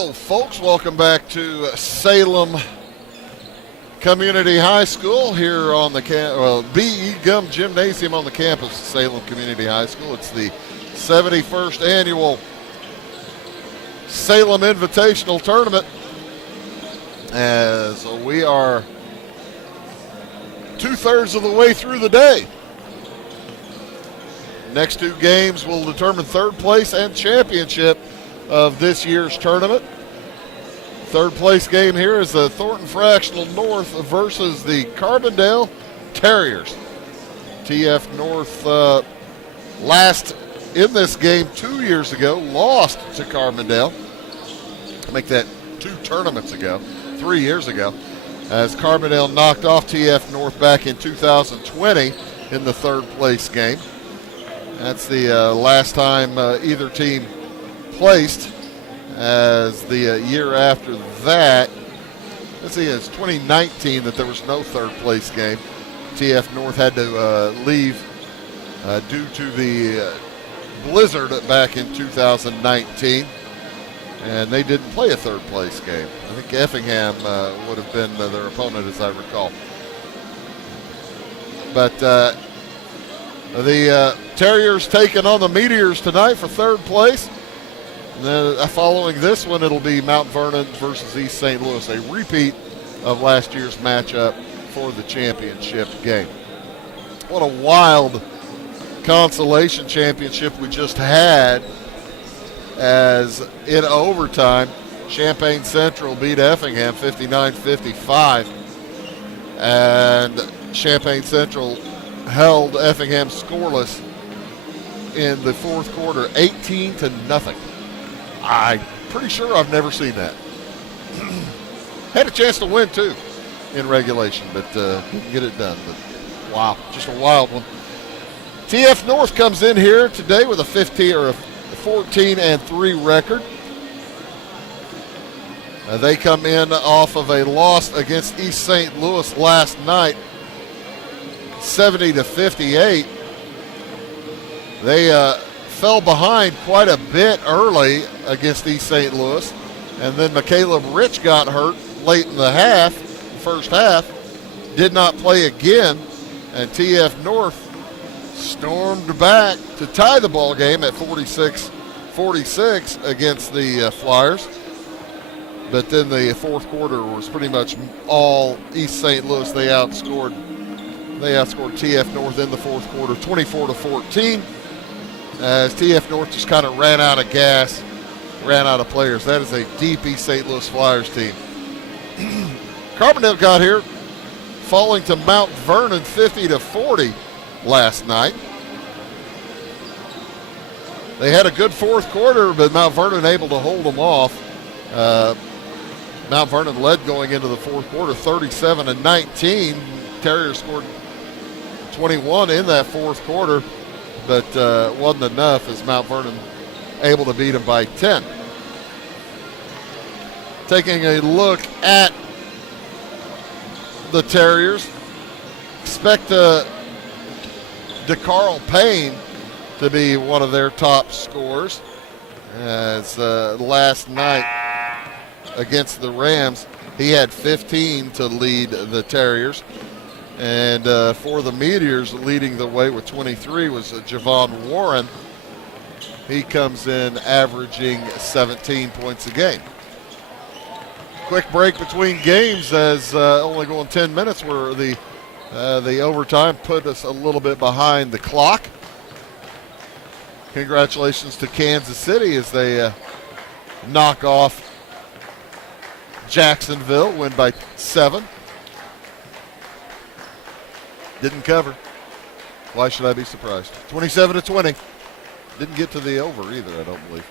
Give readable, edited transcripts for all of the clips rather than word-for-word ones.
Hello, folks. Welcome back to Salem Community High School here on the B.E. Gum Gymnasium on the campus of Salem Community High School. It's the 71st annual Salem Invitational Tournament, as we are two-thirds of the way through the day. Next two games will determine third place and championship of this year's tournament. Third place game here is the Thornton Fractional North versus the Carbondale Terriers. TF North last in this game 2 years ago lost to Carbondale. Make that 2 tournaments ago, 3 years ago, as Carbondale knocked off TF North back in 2020 in the third place game. That's the last time either team placed, as the year after that, let's see, it's 2019 that there was no third place game. TF North had to leave due to the blizzard back in 2019, and they didn't play a third place game. I think Effingham would have been their opponent, as I recall. But the Terriers taking on the Meteors tonight for third place. And then following this one, it'll be Mount Vernon versus East St. Louis, a repeat of last year's matchup for the championship game. What a wild consolation championship we just had, as in overtime, Champaign Central beat Effingham 59-55, and Champaign Central held Effingham scoreless in the fourth quarter, 18-0. I'm pretty sure I've never seen that. Had a chance to win, too, in regulation, but couldn't get it done. But wow, just a wild one. TF North comes in here today with a 14-3 record. They come in off of a loss against East St. Louis last night, 70-58. They fell behind quite a bit early against East St. Louis, and then Caleb Rich got hurt late in the first half, did not play again, and TF North stormed back to tie the ball game at 46-46 against the Flyers. But then the fourth quarter was pretty much all East St. Louis. They outscored TF North in the fourth quarter 24-14. As TF North just kind of ran out of gas, ran out of players. That is a deep East St. Louis Flyers team. Carbondale got here, falling to Mount Vernon 50-40 last night. They had a good fourth quarter, but Mount Vernon able to hold them off. Mount Vernon led going into the fourth quarter 37-19. Terriers scored 21 in that fourth quarter, but wasn't enough, as Mount Vernon able to beat them by 10. Taking a look at the Terriers, expect DeCarl Payne to be one of their top scorers, as last night against the Rams, he had 15 to lead the Terriers. And for the Meteors, leading the way with 23 was Javon Warren. He comes in averaging 17 points a game. Quick break between games, as only going 10 minutes, where the overtime put us a little bit behind the clock. Congratulations to Kansas City as they knock off Jacksonville, win by 7. Didn't cover. Why should I be surprised? 27-20. Didn't get to the over either, I don't believe.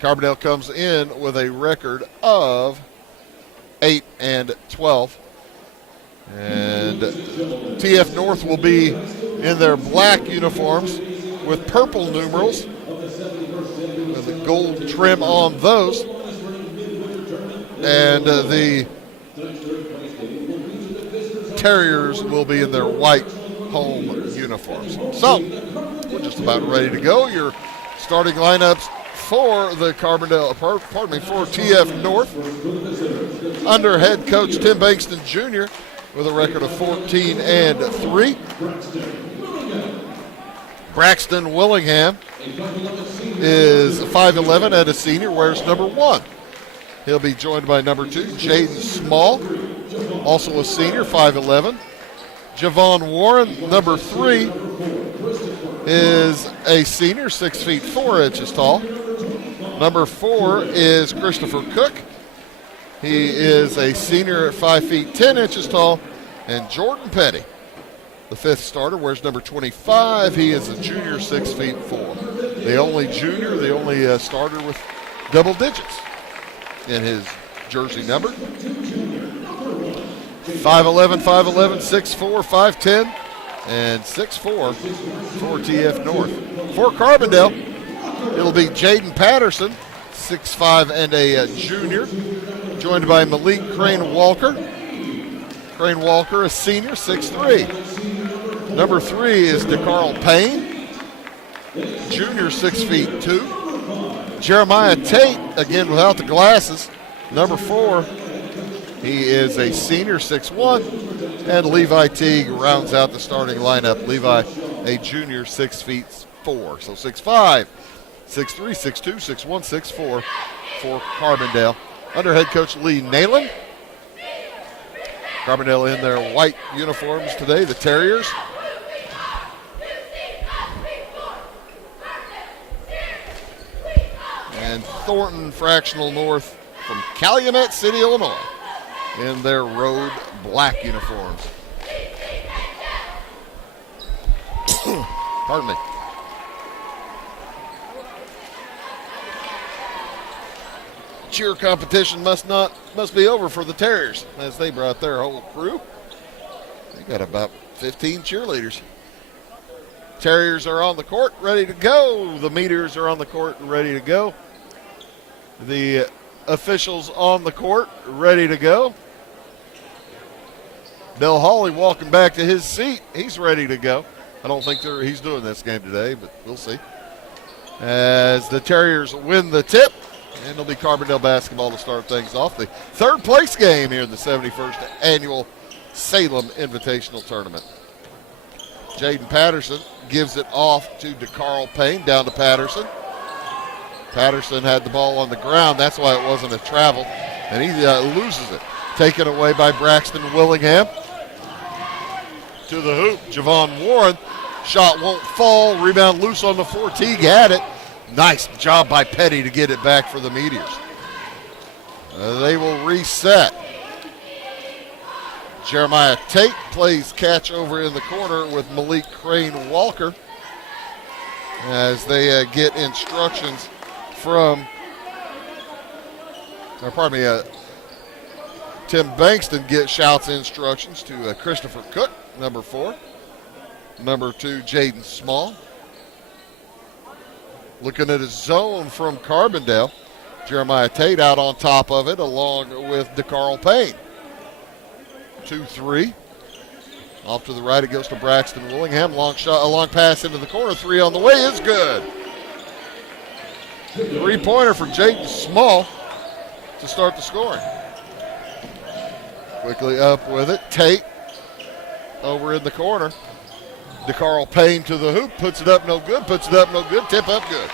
Carbondale comes in with a record of 8-12. And TF North will be in their black uniforms with purple numerals, with a gold trim on those. And the Terriers will be in their white home uniforms. So, we're just about ready to go. Your starting lineups for the Carbondale, pardon me, for TF North, under head coach Tim Bankston Jr. with a record of 14-3. Braxton Willingham is 5'11" and a senior, wears number 1. He'll be joined by number 2, Jaden Small, also a senior, 5'11". Javon Warren, number 3, is a senior, 6'4" tall. Number 4 is Christopher Cook. He is a senior at 5'10" tall. And Jordan Petty, the 5th starter, wears number 25. He is a junior, 6'4". The only junior, the only starter with double digits in his jersey number. 5'11", 6'4", 5'10", and 6'4" for TF North. For Carbondale, it'll be Jaden Patterson, 6'5" and a junior, joined by Malik Crane Walker. Crane Walker, a senior, 6'3". Number 3 is DeCarl Payne, junior, 6'2". Jeremiah Tate, again without the glasses, number 4. He is a senior, 6'1", and Levi Teague rounds out the starting lineup. Levi, a junior, 6'4". So 6'5", 6'3", 6'2", 6'1", 6'4" for Carbondale. Under head coach Lee Nalen. Carbondale in their white uniforms today, the Terriers. And Thornton Fractional North from Calumet City, Illinois, in their road black uniforms. Pardon me. Cheer competition must be over for the Terriers, as they brought their whole crew. They got about 15 cheerleaders. Terriers are on the court, ready to go. The Meteors are on the court, ready to go. The officials on the court, ready to go. Bill Hawley walking back to his seat. He's ready to go. I don't think he's doing this game today, but we'll see. As the Terriers win the tip, and it'll be Carbondale basketball to start things off. The 3rd place game here in the 71st annual Salem Invitational Tournament. Jaden Patterson gives it off to DeCarl Payne, down to Patterson. Patterson had the ball on the ground. That's why it wasn't a travel. And he loses it. Taken away by Braxton Willingham. To the hoop, Javon Warren. Shot won't fall. Rebound loose on the floor. Teague had it. Nice job by Petty to get it back for the Meteors. They will reset. Jeremiah Tate plays catch over in the corner with Malik Crane Walker as they get instructions from, Tim Bankston shouts instructions to Christopher Cook, number 4. Number 2, Jaden Small. Looking at his zone from Carbondale. Jeremiah Tate out on top of it along with DeCarl Payne. 2-3. Off to the right, it goes to Braxton Willingham. Long shot, a long pass into the corner. 3 on the way is good. 3-pointer for Jaden Small to start the scoring. Quickly up with it. Tate over in the corner. DeCarl Payne to the hoop. Puts it up, no good. Puts it up, no good. Tip up, good.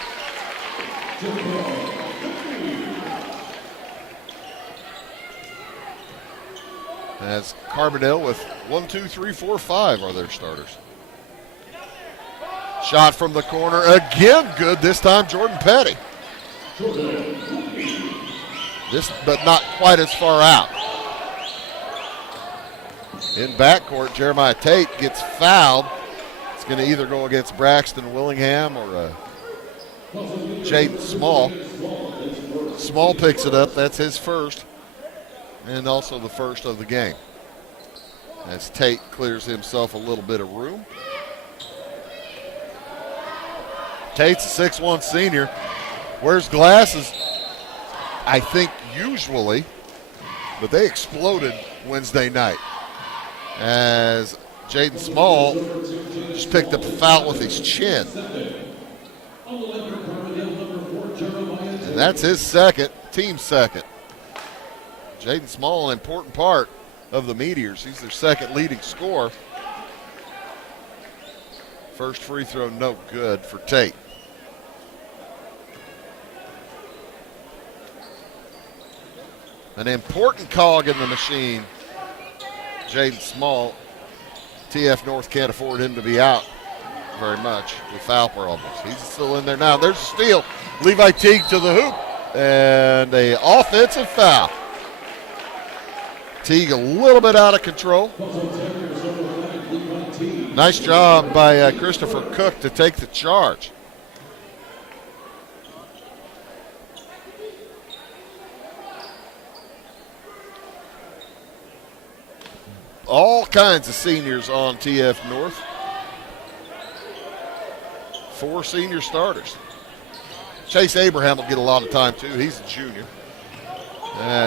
As Carbondale with 1, 2, 3, 4, 5 are their starters. Shot from the corner. Again, good. This time, Jordan Petty. But not quite as far out. In backcourt, Jeremiah Tate gets fouled. It's going to either go against Braxton Willingham or Jaden Small. Small picks it up. That's his first. And also the first of the game. As Tate clears himself a little bit of room. Tate's a 6'1" senior. Wears glasses, I think, usually. But they exploded Wednesday night. As Jaden Small just picked up a foul with his chin. That's his team second. Jaden Small, an important part of the Meteors. He's their second leading scorer. First free throw, no good for Tate. An important cog in the machine, Jaden Small. TF North can't afford him to be out very much with foul problems. He's still in there now. There's a steal. Levi Teague to the hoop, and an offensive foul. Teague a little bit out of control. Nice job by Christopher Cook to take the charge. All kinds of seniors on TF North. 4 senior starters. Chase Abraham will get a lot of time too. He's a junior.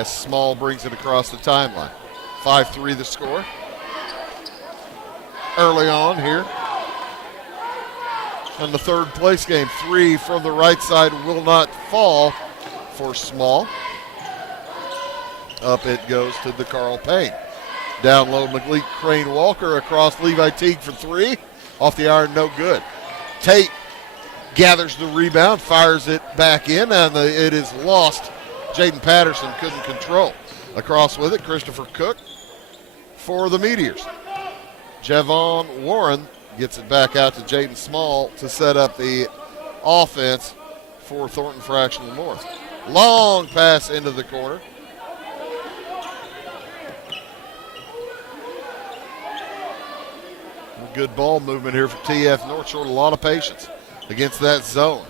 Small brings it across the timeline. 5-3 the score. Early on here. In the third place game, 3 from the right side will not fall for Small. Up it goes to the Carl Payne. Down low, McLeod Crane Walker across Levi Teague for 3. Off the iron, no good. Tate gathers the rebound, fires it back in, and it is lost. Jaden Patterson couldn't control. Across with it, Christopher Cook for the Meteors. Javon Warren gets it back out to Jaden Small to set up the offense for Thornton Fractional North. Long pass into the corner. Good ball movement here for TF North. Showed a lot of patience against that zone.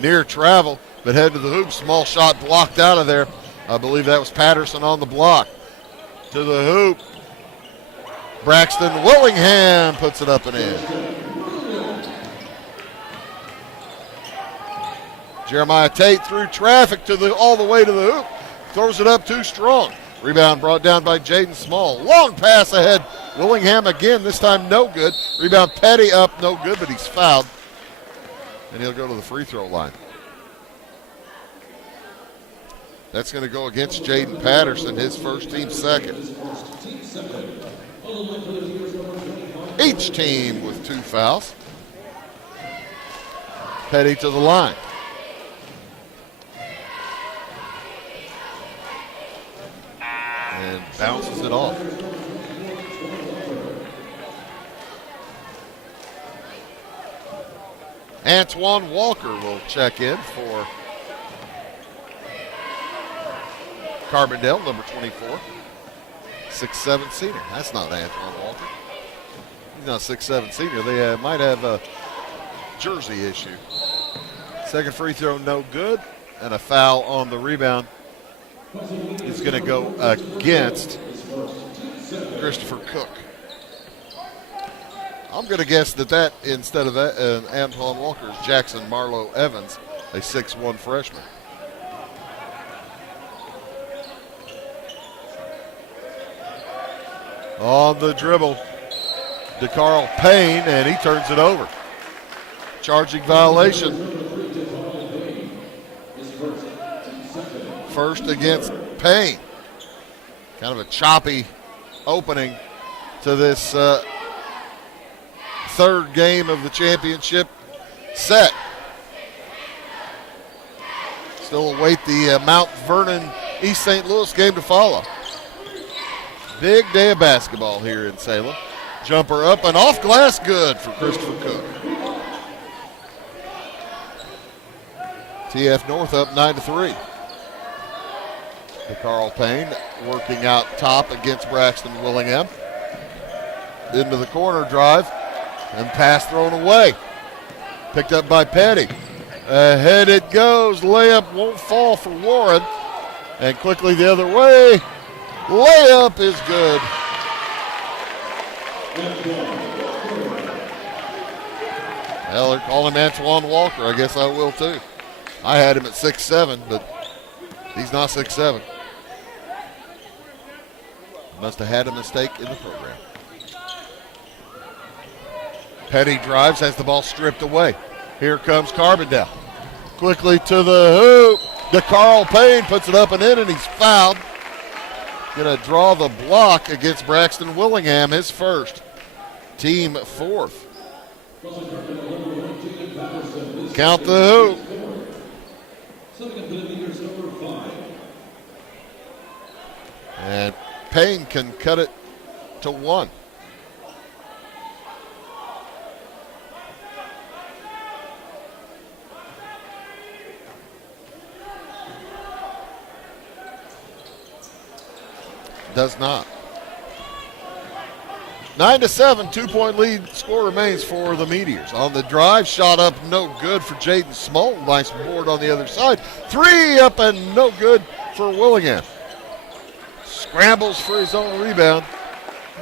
Near travel, but head to the hoop. Small shot blocked out of there. I believe that was Patterson on the block. To the hoop. Braxton Willingham puts it up and in. Jeremiah Tate through traffic all the way to the hoop. Throws it up too strong. Rebound brought down by Jaden Small. Long pass ahead. Willingham again, this time no good. Rebound Petty up, no good, but he's fouled. And he'll go to the free throw line. That's going to go against Jaden Patterson, his first team second. Each team with 2 fouls. Petty to the line. And bounces it off. Antoine Walker will check in for Carbondale, number 24. 6'7" senior. That's not Antoine Walker. He's not 6'7" senior. They might have a jersey issue. Second free throw, no good. And a foul on the rebound is going to go against Christopher Cook. I'm going to guess that instead of that, Antoine Walker is Jackson Marlowe Evans, a 6'1" freshman. On the dribble, DeCarl Payne, and he turns it over. Charging violation. First against Payne. Kind of a choppy opening to this third game of the championship set. Still await the Mount Vernon East St. Louis game to follow. Big day of basketball here in Salem. Jumper up and off glass, good for Christopher Cook. TF North up 9-3. DeCarl Payne working out top against Braxton Willingham. Into the corner drive and pass thrown away. Picked up by Petty. Ahead it goes. Layup won't fall for Warren. And quickly the other way. Layup is good. Well, they're calling him Antoine Walker. I guess I will too. I had him at 6'7", but he's not 6'7". Must have had a mistake in the program. Petty drives, has the ball stripped away. Here comes Carbondale. Quickly to the hoop. DeCarl Payne puts it up and in, and he's fouled. Going to draw the block against Braxton Willingham, his first. Team fourth. Count the hoop. And Payne can cut it to 1. Does not. 9-7, 2-point lead score remains for the Meteors. On the drive, shot up, no good for Jaden Smoltz. Nice board on the other side. 3 up and no good for Willingham. Scrambles for his own rebound.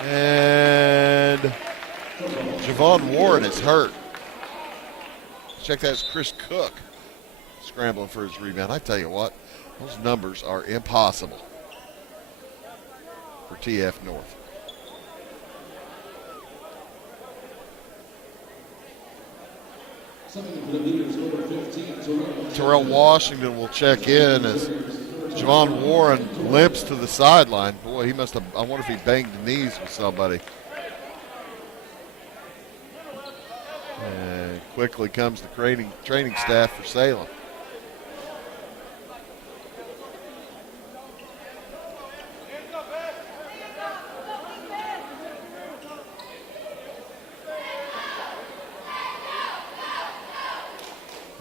And Javon Warren is hurt. Check that, it's Chris Cook scrambling for his rebound. I tell you what, those numbers are impossible for TF North. Terrell Washington will check in as Javon Warren limps to the sideline. Boy, he must have, I wonder if he banged the knees with somebody. And quickly comes the training staff for Salem.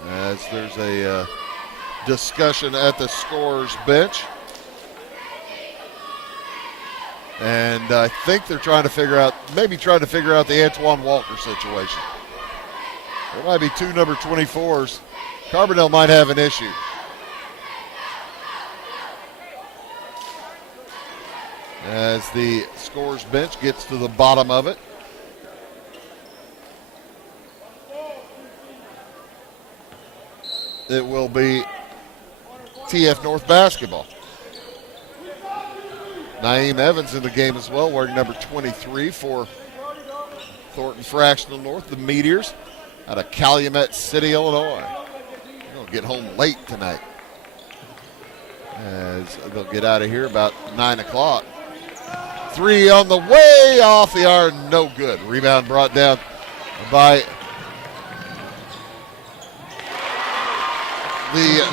As there's a discussion at the scorer's bench. And I think they're trying to figure out the Antoine Walker situation. There might be 2 number 24s. Carbondale might have an issue. As the scorer's bench gets to the bottom of it. It will be TF North basketball. Naeem Evans in the game as well, wearing number 23 for Thornton Fractional North, the Meteors, out of Calumet City, Illinois. They'll get home late tonight, as they'll get out of here about 9 o'clock. 3 on the way off the iron, no good. Rebound brought down by the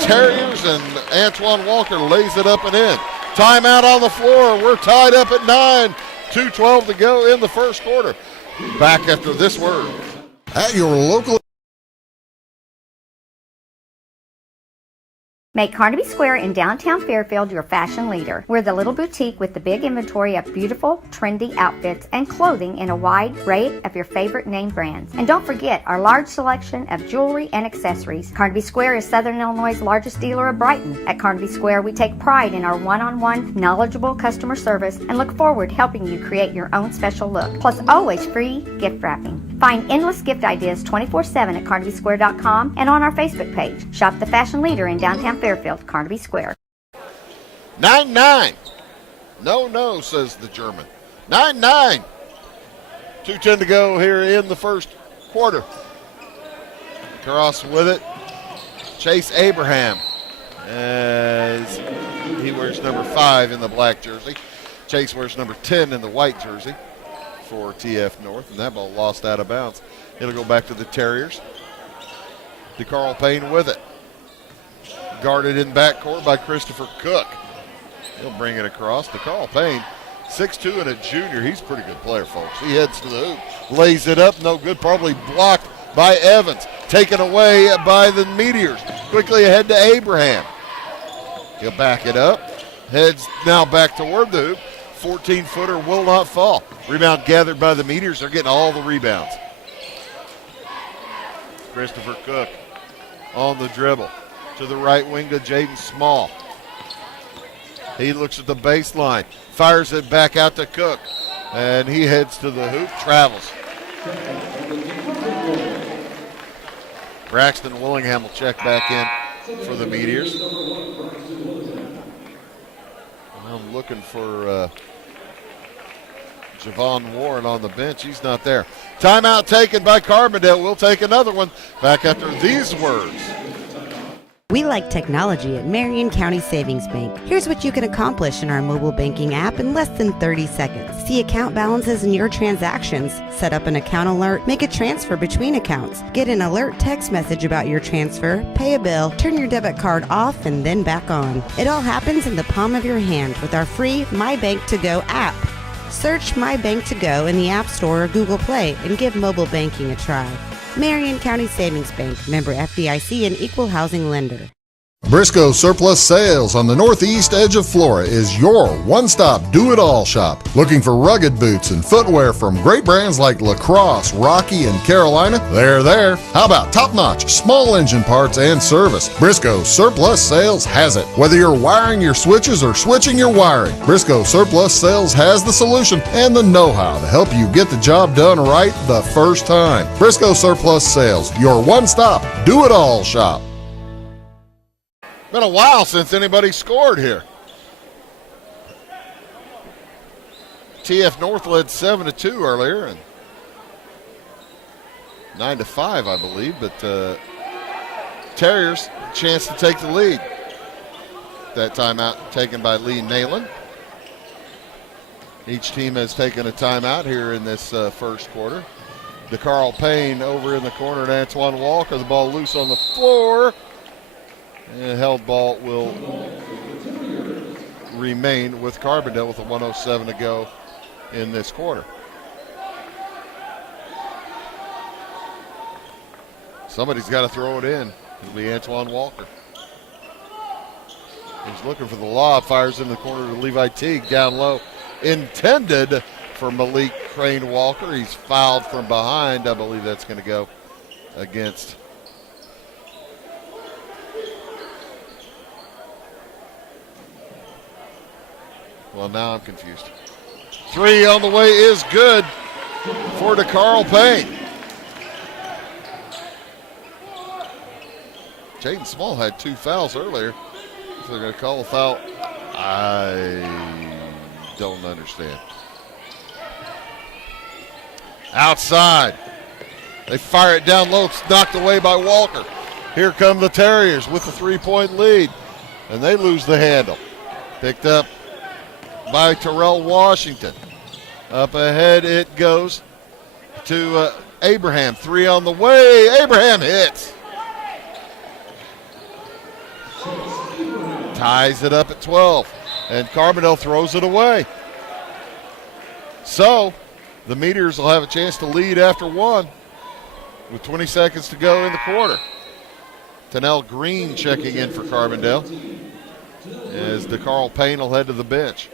Terriers, and Antoine Walker lays it up and in. Timeout on the floor. We're tied up at 9. 2:12 to go in the first quarter. Back after this word. At your local. Make Carnaby Square in downtown Fairfield your fashion leader. We're the little boutique with the big inventory of beautiful, trendy outfits and clothing in a wide array of your favorite name brands. And don't forget our large selection of jewelry and accessories. Carnaby Square is Southern Illinois' largest dealer of Brighton. At Carnaby Square, we take pride in our one-on-one, knowledgeable customer service and look forward to helping you create your own special look. Plus, always free gift wrapping. Find endless gift ideas 24/7 at CarnabySquare.com and on our Facebook page. Shop the fashion leader in downtown Fairfield, Carnaby Square. 9-9. No, says the German. 9-9. 2:10 to go here in the first quarter. Cross with it. Chase Abraham, as he wears number 5 in the black jersey. Chase wears number 10 in the white jersey for TF North, and that ball lost out of bounds. It'll go back to the Terriers. DeCarl Payne with it. Guarded in backcourt by Christopher Cook. He'll bring it across. DeCarl Payne, 6'2" and a junior. He's a pretty good player, folks. He heads to the hoop, lays it up, no good, probably blocked by Evans. Taken away by the Meteors. Quickly ahead to Abraham. He'll back it up. Heads now back toward the hoop. 14-footer will not fall. Rebound gathered by the Meteors. They're getting all the rebounds. Christopher Cook on the dribble. To the right wing to Jaden Small. He looks at the baseline. Fires it back out to Cook. And he heads to the hoop. Travels. Braxton Willingham will check back in for the Meteors. I'm looking for Javon Warren on the bench. He's not there. Timeout taken by Carbondale. We'll take another one back after these words. We like technology at Marion County Savings Bank. Here's what you can accomplish in our mobile banking app in less than 30 seconds. See account balances in your transactions, set up an account alert, make a transfer between accounts, get an alert text message about your transfer, pay a bill, turn your debit card off and then back on. It all happens in the palm of your hand with our free My Bank to Go app. Search My Bank to Go in the App Store or Google Play and give mobile banking a try. Marion County Savings Bank, member FDIC and equal housing lender. Briscoe Surplus Sales on the northeast edge of Flora is your one-stop do-it-all shop. Looking for rugged boots and footwear from great brands like Lacrosse, Rocky, and Carolina? They're there. How about top-notch small engine parts and service? Briscoe Surplus Sales has it. Whether you're wiring your switches or switching your wiring, Briscoe Surplus Sales has the solution and the know-how to help you get the job done right the first time. Briscoe Surplus Sales, your one-stop do-it-all shop. Been a while since anybody scored here. TF North led 7-2 earlier and 9-5, I believe, but Terriers chance to take the lead. That timeout taken by Lee Nayland. Each team has taken a timeout here in this first quarter. DeCarl Payne over in the corner to Antoine Walker. The ball loose on the floor. And held ball will remain with Carbondale with a 1:07 to go in this quarter. Somebody's got to throw it in. It'll be Antoine Walker. He's looking for the lob, fires in the corner to Levi Teague, down low. Intended for Malik Crane Walker. He's fouled from behind. I believe that's going to go against well, now I'm confused. Three on the way is good for DeCarl Payne. Jaden Small had 2 fouls earlier. If they're going to call a foul, I don't understand. Outside. They fire it down low. It's knocked away by Walker. Here come the Terriers with the 3-point lead. And they lose the handle. Picked up by Terrell Washington. Up ahead it goes to Abraham. 3 on the way. Abraham hits. Ties it up at 12. And Carbondale throws it away. So the Meteors will have a chance to lead after 1 with 20 seconds to go in the quarter. Tennell Green checking in for Carbondale as DeCarl Payne will head to the bench.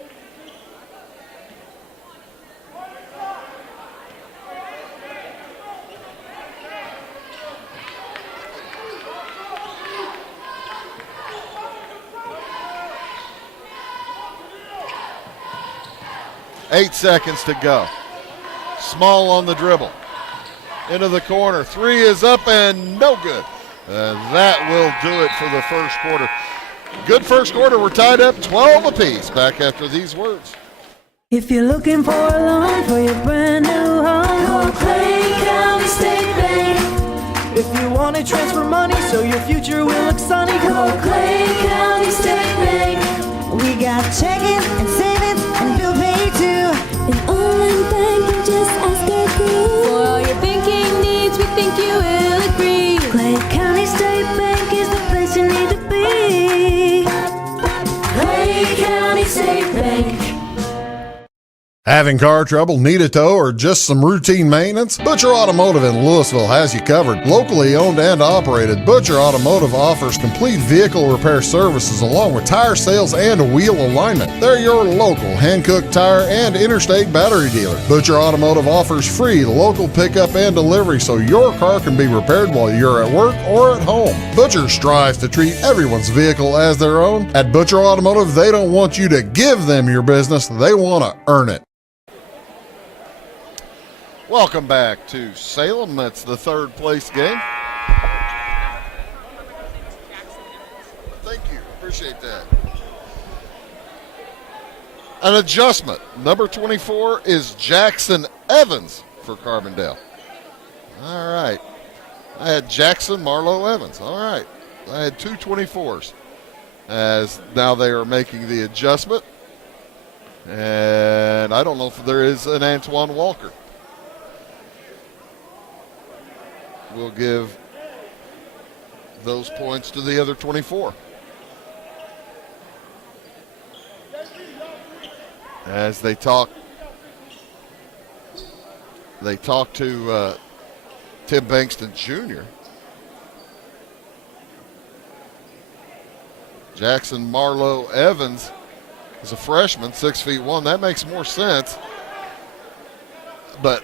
Eight seconds to go. Small on the dribble. Into the corner. 3 is up and no good. That will do it for the first quarter. Good first quarter. We're tied up 12 apiece. Back after these words. If you're looking for a loan for your brand new home, call Clay County State Bank. If you want to transfer money so your future will look sunny, call Clay County State Bank. We got checking and savings and bill pay too. An online bank, just ask our crew. For all your banking needs, we think you will agree. Clay County State Bank is the place you need to be. Clay County State Bank. Having car trouble, need a tow, or just some routine maintenance? Butcher Automotive in Louisville has you covered. Locally owned and operated, Butcher Automotive offers complete vehicle repair services along with tire sales and wheel alignment. They're your local Hankook tire and interstate battery dealer. Butcher Automotive offers free local pickup and delivery so your car can be repaired while you're at work or at home. Butcher strives to treat everyone's vehicle as their own. At Butcher Automotive, they don't want you to give them your business, they want to earn it. Welcome back to Salem. That's the third place game. Thank you. Appreciate that. An adjustment. Number 24 is Jackson Evans for Carbondale. All right. I had Jackson Marlowe Evans. All right. I had two 24s. As now they are making the adjustment. And I don't know if there is an Antoine Walker. We'll give those points to the other 24. As they talk to Tim Bankston Jr. Jackson Marlowe Evans is a freshman, 6'1". That makes more sense. But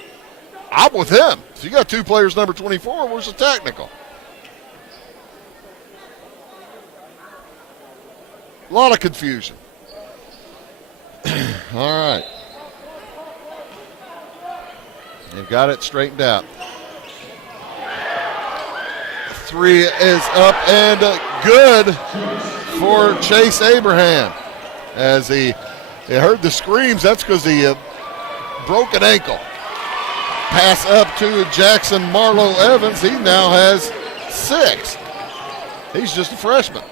I'm with him. So you got two players, number 24. Where's the technical? A lot of confusion. All right. They've got it straightened out. Three is up and good for Chase Abraham. As he heard the screams, that's because he broke an ankle. Pass up to Jackson Marlowe Evans. He now has 6. He's just a freshman.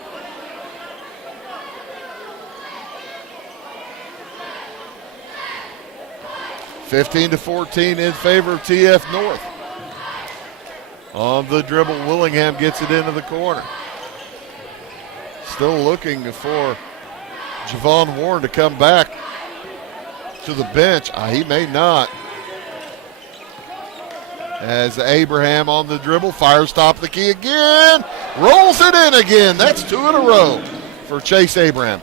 (15-14) in favor of TF North. On the dribble, Willingham gets it into the corner. Still looking for Javon Warren to come back to the bench. He may not. As Abraham on the dribble, fires top of the key again, rolls it in again. That's 2 in a row for Chase Abraham.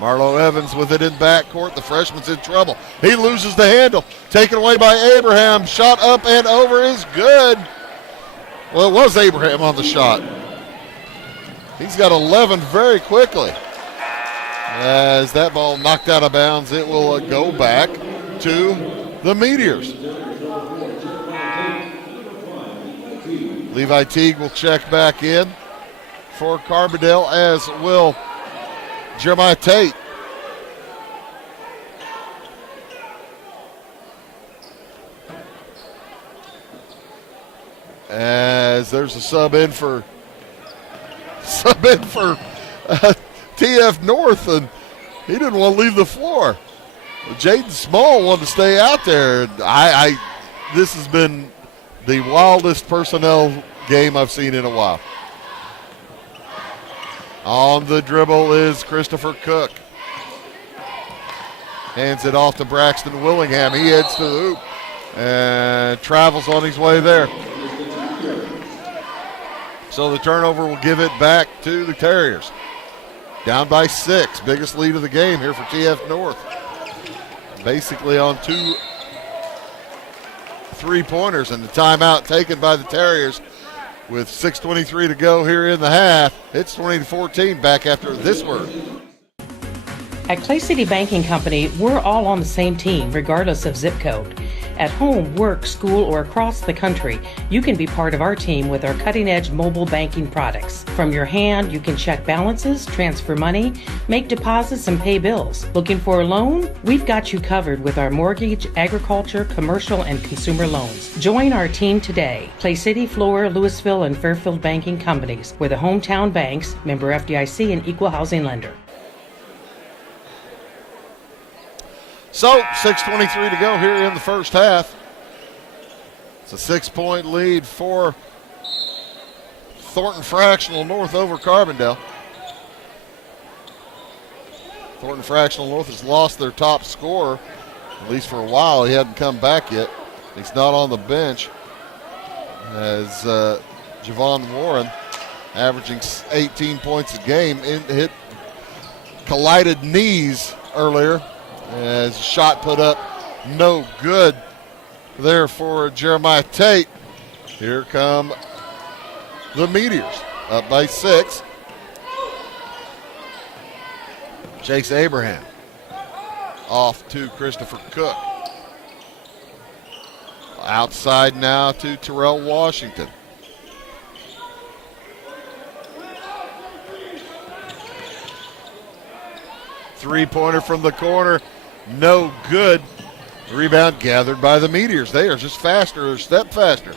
Marlowe Evans with it in backcourt. The freshman's in trouble. He loses the handle. Taken away by Abraham. Shot up and over is good. Well, it was Abraham on the shot. He's got 11 very quickly. As that ball knocked out of bounds, it will go back to the Meteors. Levi Teague will check back in for Carbondale, as will Jeremiah Tate. As there's a sub in for TF North, and he didn't want to leave the floor. Jaden Small wanted to stay out there. This has been the wildest personnel game I've seen in a while. On the dribble is Christopher Cook. Hands it off to Braxton Willingham. He heads to the hoop and travels on his way there. So the turnover will give it back to the Terriers. Down by 6. Biggest lead of the game here for TF North. Basically on 2 3-pointers, and the timeout taken by the Terriers with 6:23 to go here in the half. It's 20-14 back after this word. At Clay City Banking Company, we're all on the same team, regardless of zip code. At home, work, school, or across the country, you can be part of our team with our cutting-edge mobile banking products. From your hand, you can check balances, transfer money, make deposits, and pay bills. Looking for a loan? We've got you covered with our mortgage, agriculture, commercial, and consumer loans. Join our team today. Clay City, Flora, Louisville, and Fairfield Banking Companies. We're the hometown banks, member FDIC, and equal housing lender. So, 6:23 to go here in the first half. It's a 6-point lead for Thornton Fractional North over Carbondale. Thornton Fractional North has lost their top scorer, at least for a while. He hadn't come back yet. He's not on the bench. As Javon Warren, averaging 18 points a game, hit collided knees earlier. As shot put up, no good there for Jeremiah Tate. Here come the Meteors, up by 6. Chase Abraham off to Christopher Cook. Outside now to Terrell Washington. Three-pointer from the corner, no good. Rebound gathered by the Meteors. They are just faster, a step faster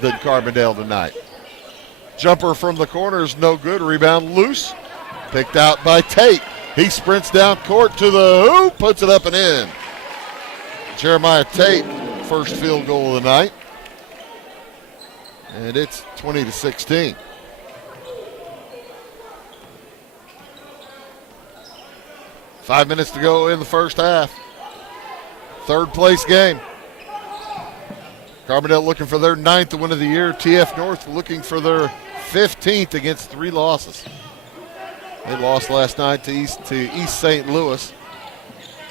than Carbondale tonight. Jumper from the corner is no good. Rebound loose. Picked out by Tate. He sprints down court to the hoop, puts it up and in. Jeremiah Tate, first field goal of the night. And it's 20-16. Five minutes to go in the first half. Third place game. Carbondale looking for their 9th win of the year. TF North looking for their 15th against 3 losses. They lost last night to East St. Louis.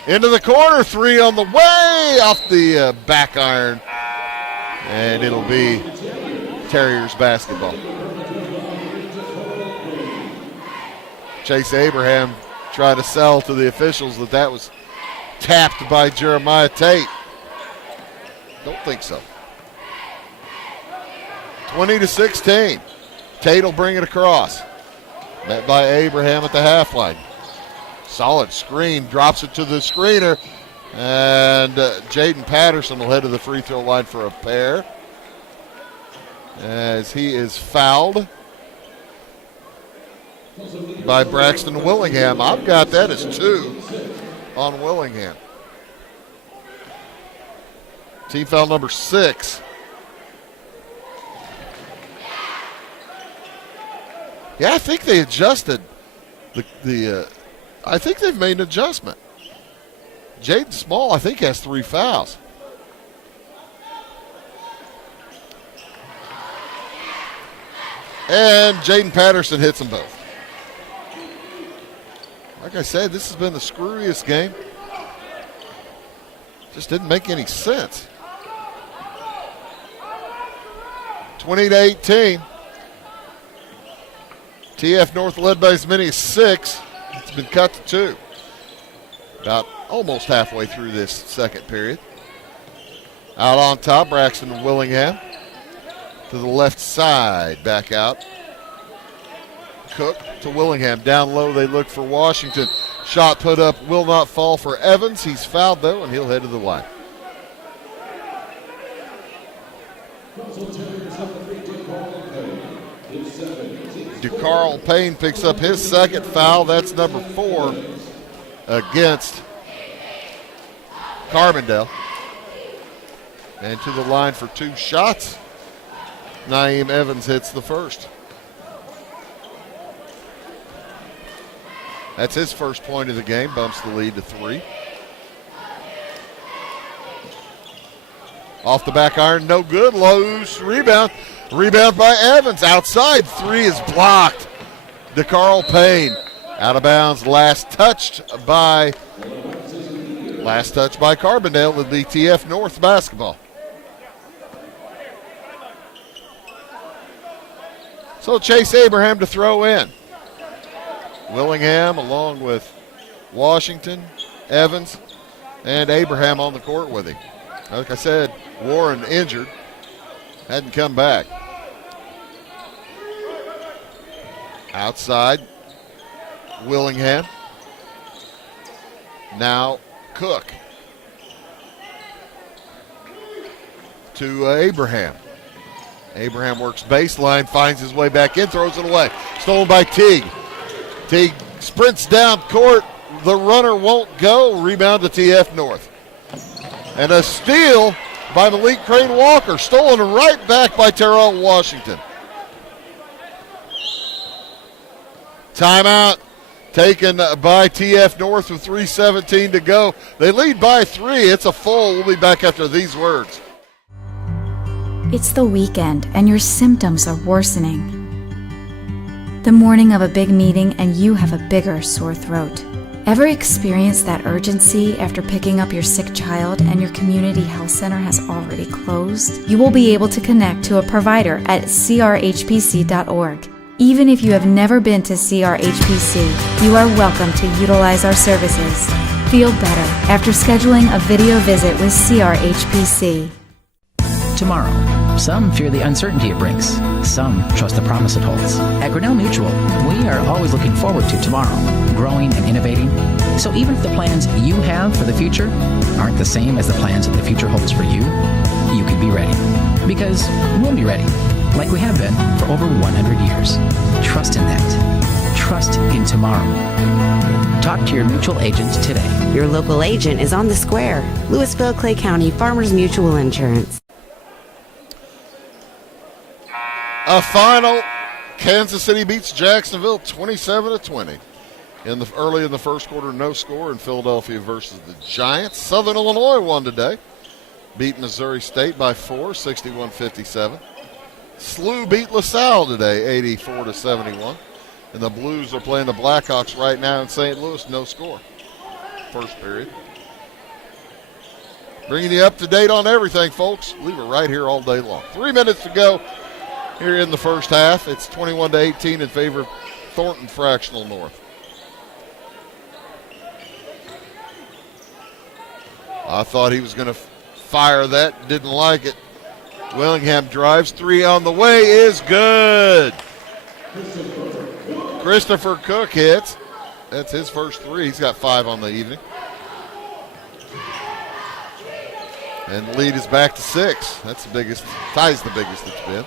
Into the corner, 3 on the way, off the back iron. And it'll be Terriers basketball. Chase Abraham tried to sell to the officials that was tapped by Jeremiah Tate. Don't think so. 20-16. Tate will bring it across. Met by Abraham at the half line. Solid screen, drops it to the screener. And Jaden Patterson will head to the free throw line for a pair, as he is fouled by Braxton Willingham. I've got that as 2 on Willingham. Team foul number 6. Yeah, I think they adjusted I think they've made an adjustment. Jaden Small, I think, has 3 fouls. And Jaden Patterson hits them both. Like I said, this has been the screwiest game. Just didn't make any sense. 20-18. TF North led by as many as 6. It's been cut to 2. About almost halfway through this second period. Out on top, Braxton Willingham. To the left side, back out. Cook to Willingham. Down low, they look for Washington. Shot put up, will not fall for Evans. He's fouled, though, and he'll head to the line. DeCarl Payne picks up his second foul. That's number 4 against Carbondale. And to the line for 2 shots. Naeem Evans hits the first. That's his first point of the game, bumps the lead to 3. Off the back iron, no good, loose rebound. Rebound by Evans, outside, 3 is blocked. DeCarl Payne, out of bounds, last touched by Carbondale with the TF North basketball. So Chase Abraham to throw in. Willingham along with Washington, Evans, and Abraham on the court with him. Like I said, Warren injured, hadn't come back. Outside, Willingham. Now Cook to Abraham. Abraham works baseline, finds his way back in, throws it away. Stolen by Teague. Teague sprints down court. The runner won't go. Rebound to TF North. And a steal by Malik Crane Walker. Stolen right back by Terrell Washington. Timeout taken by TF North with 3:17 to go. They lead by 3. It's a full. We'll be back after these words. It's the weekend and your symptoms are worsening. The morning of a big meeting and you have a bigger sore throat. Ever experienced that urgency after picking up your sick child and your community health center has already closed? You will be able to connect to a provider at crhpc.org. Even if you have never been to CRHPC, you are welcome to utilize our services. Feel better after scheduling a video visit with CRHPC. Tomorrow, some fear the uncertainty it brings. Some trust the promise it holds. At Grinnell Mutual, we are always looking forward to tomorrow, growing and innovating. So even if the plans you have for the future aren't the same as the plans that the future holds for you, you can be ready. Because we'll be ready. like we have been for over 100 years. Trust in that. Trust in tomorrow. Talk to your mutual agent today. Your local agent is on the square. Louisville, Clay County Farmers Mutual Insurance. A final, Kansas City beats Jacksonville 27-20. Early in the first quarter, no score in Philadelphia versus the Giants. Southern Illinois won today. Beat Missouri State by 4, 61-57. SLU beat LaSalle today, 84-71. And the Blues are playing the Blackhawks right now in St. Louis, no score. First period. Bringing you up to date on everything, folks. Leave it right here all day long. 3 minutes to go here in the first half. It's 21-18 in favor of Thornton Fractional North. I thought he was going to fire that. Didn't like it. Willingham drives. 3 on the way is good. Christopher Cook hits. That's his first 3. He's got 5 on the evening. And the lead is back to 6. That's the biggest. Tie's the biggest it's been.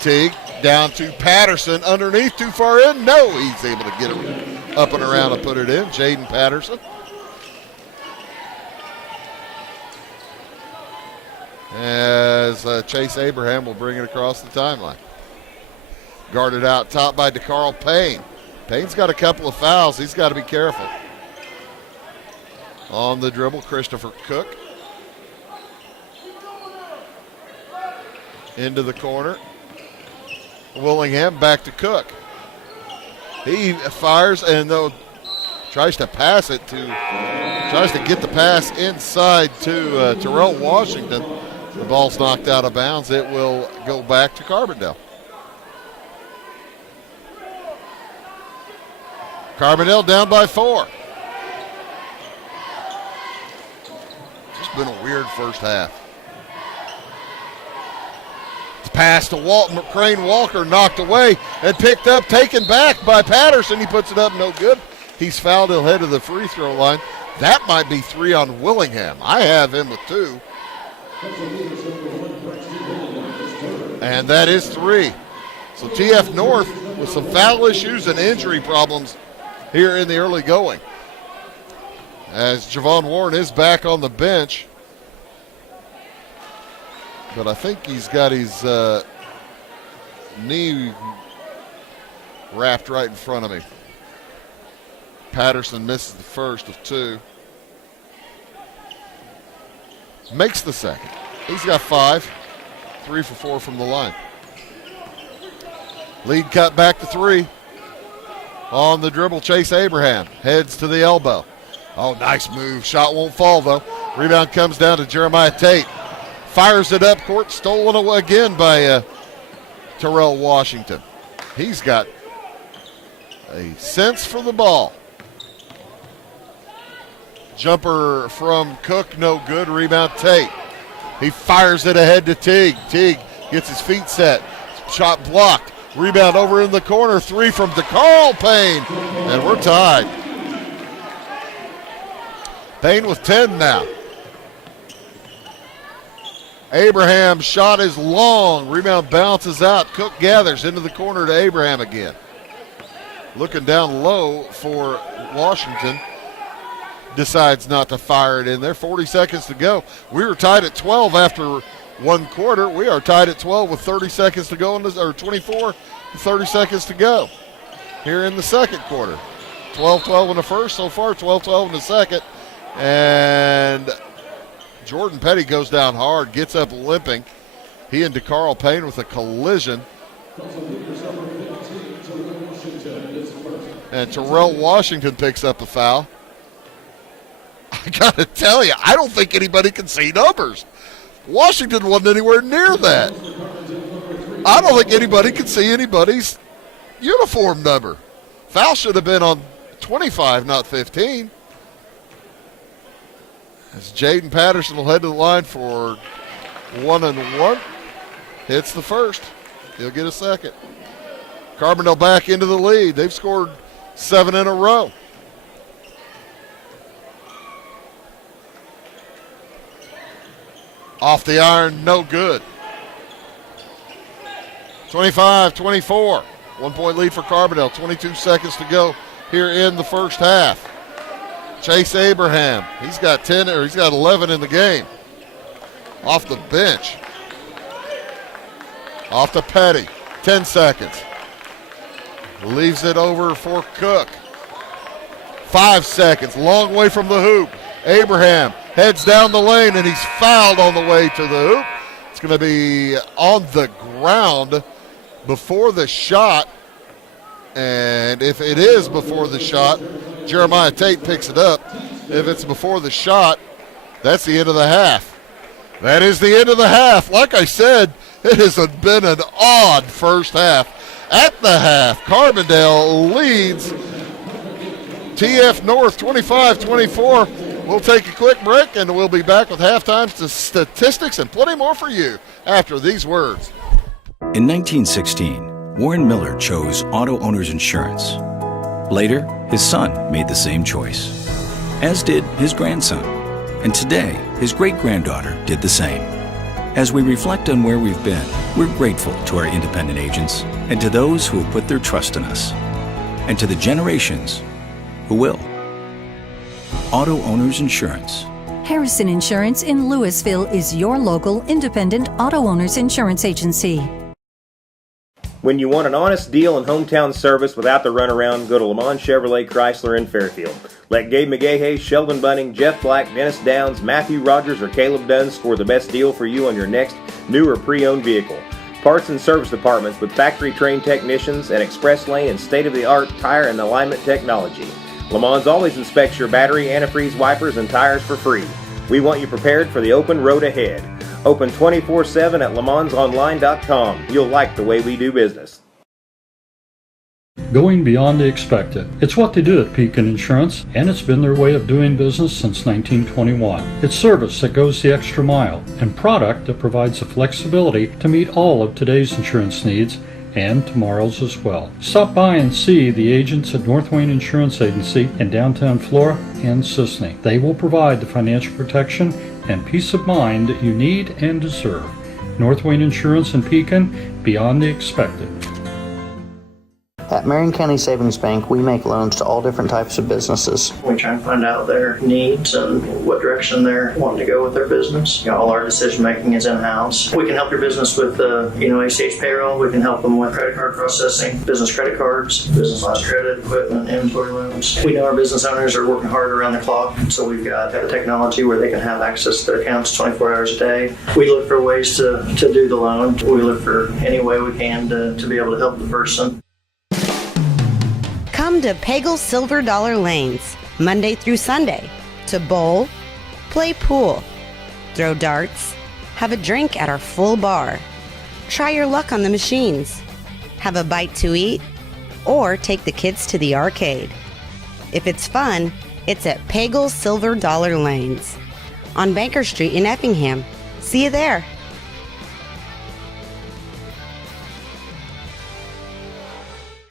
Teague down to Patterson. Underneath, too far in. No, he's able to get it up and around and put it in. Jaden Patterson. As Chase Abraham will bring it across the timeline. Guarded out top by DeCarl Payne. Payne's got a couple of fouls. He's got to be careful. On the dribble, Christopher Cook. Into the corner. Willingham back to Cook. He fires and though tries to pass it to, tries to get the pass inside to Terrell Washington. The ball's knocked out of bounds. It will go back to Carbondale. Carbondale down by 4. Just been a weird first half. Pass to Walton, Crane Walker knocked away and picked up, taken back by Patterson. He puts it up, no good. He's fouled. He'll head to the free throw line. That might be 3 on Willingham. I have him with 2. And that is 3. So TF North with some foul issues and injury problems here in the early going. As Javon Warren is back on the bench. But I think he's got his knee wrapped right in front of me. Patterson misses the first of 2. Makes the second. He's got 5. 3 for 4 from the line. Lead cut back to 3. On the dribble, Chase Abraham heads to the elbow. Oh, nice move. Shot won't fall, though. Rebound comes down to Jeremiah Tate. Fires it up court, stolen away again by Terrell Washington. He's got a sense for the ball. Jumper from Cook, no good. Rebound Tate. He fires it ahead to Teague. Teague gets his feet set. Shot blocked. Rebound over in the corner. 3 from DeCarl Payne. And we're tied. Payne with 10 now. Abraham's shot is long. Rebound bounces out. Cook gathers into the corner to Abraham again. Looking down low for Washington. Decides not to fire it in there. 40 seconds to go. We were tied at 12 after 1 quarter. We are tied at 12 with 30 seconds to go, or 24 with 30 seconds to go here in the second quarter. 12-12 in the first so far, 12-12 in the second. And Jordan Petty goes down hard, gets up limping. He and DeCarl Payne with a collision. And Terrell Washington picks up a foul. I got to tell you, I don't think anybody can see numbers. Washington wasn't anywhere near that. I don't think anybody can see anybody's uniform number. Foul should have been on 25, not 15. As Jaden Patterson will head to the line for 1-1. Hits the first. He'll get a second. Carbondale back into the lead. They've scored 7 in a row. Off the iron, no good. 25-24. 1 point lead for Carbondale. 22 seconds to go here in the first half. Chase Abraham, he's got 11 in the game. Off the bench. Off to Petty. 10 seconds. Leaves it over for Cook. 5 seconds. Long way from the hoop. Abraham heads down the lane, and he's fouled on the way to the hoop. It's going to be on the ground before the shot. And if it is before the shot, Jeremiah Tate picks it up. If it's before the shot, that's the end of the half. That is the end of the half. Like I said, it has been an odd first half. At the half, Carbondale leads TF North 25-24. We'll take a quick break, and we'll be back with halftime statistics and plenty more for you after these words. In 1916, Warren Miller chose Auto Owners Insurance. Later, his son made the same choice, as did his grandson. And today, his great-granddaughter did the same. As we reflect on where we've been, we're grateful to our independent agents and to those who have put their trust in us, and to the generations who will. Auto Owners Insurance. Harrison Insurance in Louisville is your local independent auto owners insurance agency. When you want an honest deal and hometown service without the runaround, go to Le Mans Chevrolet Chrysler in Fairfield. Let Gabe McGahey, Sheldon Bunning, Jeff Black, Dennis Downs, Matthew Rogers, or Caleb Dunn score the best deal for you on your next new or pre-owned vehicle. Parts and service departments with factory-trained technicians and express lane and state-of-the-art tire and alignment technology. Le Mans always inspects your battery, antifreeze, wipers, and tires for free. We want you prepared for the open road ahead. Open 24/7 at lemansonline.com. You'll like the way we do business. Going beyond the expected. It's what they do at Pekin Insurance, and it's been their way of doing business since 1921. It's service that goes the extra mile, and product that provides the flexibility to meet all of today's insurance needs and tomorrow's as well. Stop by and see the agents at North Wayne Insurance Agency in downtown Flora and Sisney. They will provide the financial protection and peace of mind that you need and deserve. North Wayne Insurance in Pekin, beyond the expected. At Marion County Savings Bank, we make loans to all different types of businesses. We try and find out their needs and what direction they're wanting to go with their business. All our decision making is in-house. We can help your business with ACH payroll. We can help them with credit card processing, business credit cards, business lines of credit, equipment, inventory loans. We know our business owners are working hard around the clock, so we've got the technology where they can have access to their accounts 24 hours a day. We look for ways to do the loan. We look for any way we can to be able to help the person. Come to Pagel Silver Dollar Lanes, Monday through Sunday, to bowl, play pool, throw darts, have a drink at our full bar, try your luck on the machines, have a bite to eat, or take the kids to the arcade. If it's fun, it's at Pagel Silver Dollar Lanes on Banker Street in Effingham. See you there.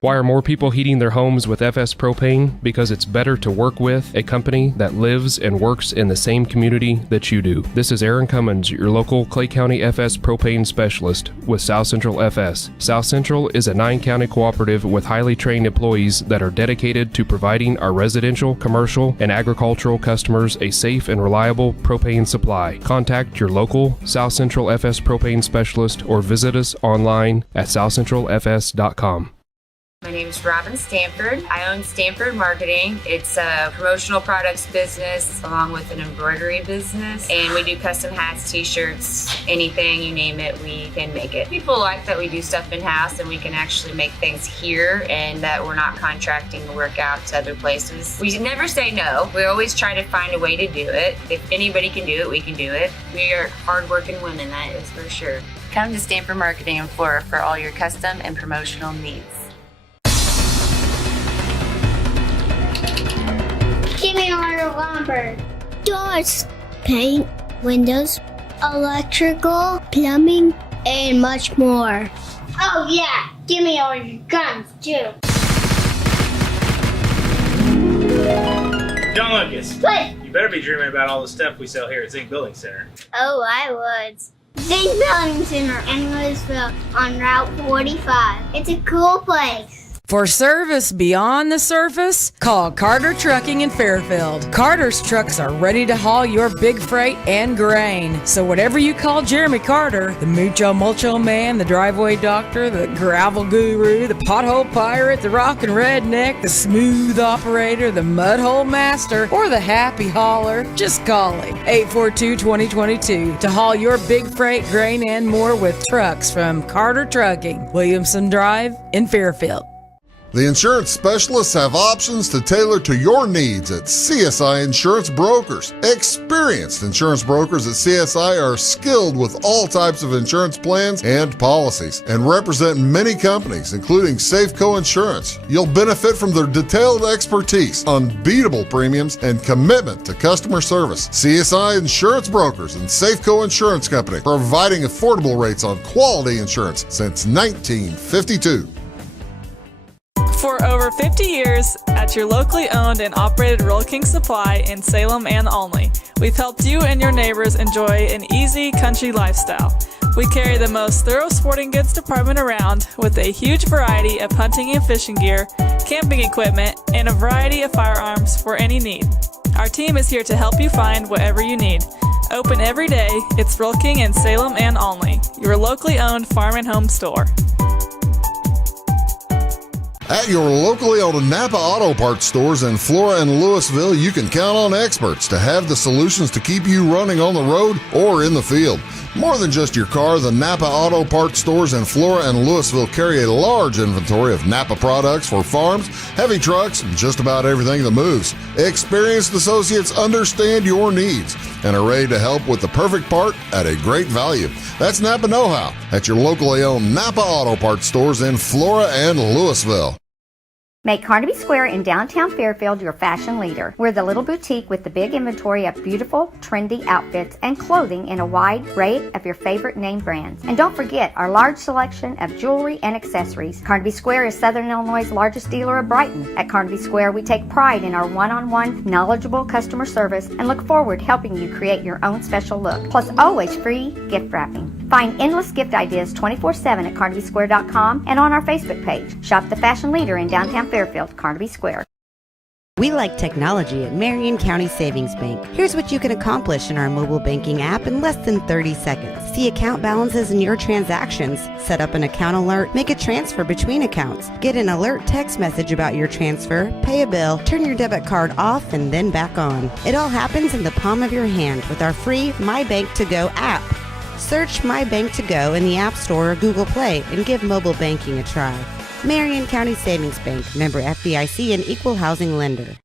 Why are more people heating their homes with FS Propane? Because it's better to work with a company that lives and works in the same community that you do. This is Aaron Cummins, your local Clay County FS Propane Specialist with South Central FS. South Central is a 9-county cooperative with highly trained employees that are dedicated to providing our residential, commercial, and agricultural customers a safe and reliable propane supply. Contact your local South Central FS Propane Specialist or visit us online at southcentralfs.com. My name is Robin Stanford. I own Stanford Marketing. It's a promotional products business along with an embroidery business. And we do custom hats, t-shirts, anything, you name it, we can make it. People like that we do stuff in-house and we can actually make things here and that we're not contracting the work out to other places. We never say no. We always try to find a way to do it. If anybody can do it, we can do it. We are hardworking women, that is for sure. Come to Stanford Marketing in Flora for all your custom and promotional needs. Give me all your lumber. Doors, paint, windows, electrical, plumbing, and much more. Oh yeah, give me all your guns too. John Lucas. What? You You better be dreaming about all the stuff we sell here at Zink Building Center. Oh, I would. Zink Building Center in Louisville on Route 45. It's a cool place. For service beyond the surface, call Carter Trucking in Fairfield. Carter's trucks are ready to haul your big freight and grain. So whatever you call Jeremy Carter, the Mucho Mulcho Man, the driveway doctor, the gravel guru, the pothole pirate, the rockin' redneck, the smooth operator, the mudhole master, or the happy hauler, just call him. 842-2022 to haul your big freight, grain, and more with trucks from Carter Trucking, Williamson Drive in Fairfield. The insurance specialists have options to tailor to your needs at CSI Insurance Brokers. Experienced insurance brokers at CSI are skilled with all types of insurance plans and policies and represent many companies, including Safeco Insurance. You'll benefit from their detailed expertise, unbeatable premiums, and commitment to customer service. CSI Insurance Brokers and Safeco Insurance Company, providing affordable rates on quality insurance since 1952. For over 50 years, at your locally owned and operated Roll King Supply in Salem and Olney, we've helped you and your neighbors enjoy an easy country lifestyle. We carry the most thorough sporting goods department around with a huge variety of hunting and fishing gear, camping equipment, and a variety of firearms for any need. Our team is here to help you find whatever you need. Open every day, it's Roll King in Salem and Olney, your locally owned farm and home store. At your locally owned Napa Auto Parts stores in Flora and Louisville, you can count on experts to have the solutions to keep you running on the road or in the field. More than just your car, the Napa Auto Parts stores in Flora and Louisville carry a large inventory of Napa products for farms, heavy trucks, and just about everything that moves. Experienced associates understand your needs and are ready to help with the perfect part at a great value. That's Napa Know-How at your locally owned Napa Auto Parts stores in Flora and Louisville. Make Carnaby Square in downtown Fairfield your fashion leader. We're the little boutique with the big inventory of beautiful, trendy outfits and clothing in a wide array of your favorite name brands. And don't forget our large selection of jewelry and accessories. Carnaby Square is Southern Illinois' largest dealer of Brighton. At Carnaby Square, we take pride in our one-on-one, knowledgeable customer service and look forward to helping you create your own special look. Plus, always free gift wrapping. Find endless gift ideas 24/7 at CarnabySquare.com and on our Facebook page. Shop the fashion leader in downtown Fairfield, Carnaby Square. We like technology at Marion County Savings Bank. Here's what you can accomplish in our mobile banking app in less than 30 seconds. See account balances in your transactions, set up an account alert, make a transfer between accounts, get an alert text message about your transfer, pay a bill, turn your debit card off and then back on. It all happens in the palm of your hand with our free My Bank to Go app. Search My Bank to Go in the App Store or Google Play and give mobile banking a try. Marion County Savings Bank, member FDIC and equal housing lender.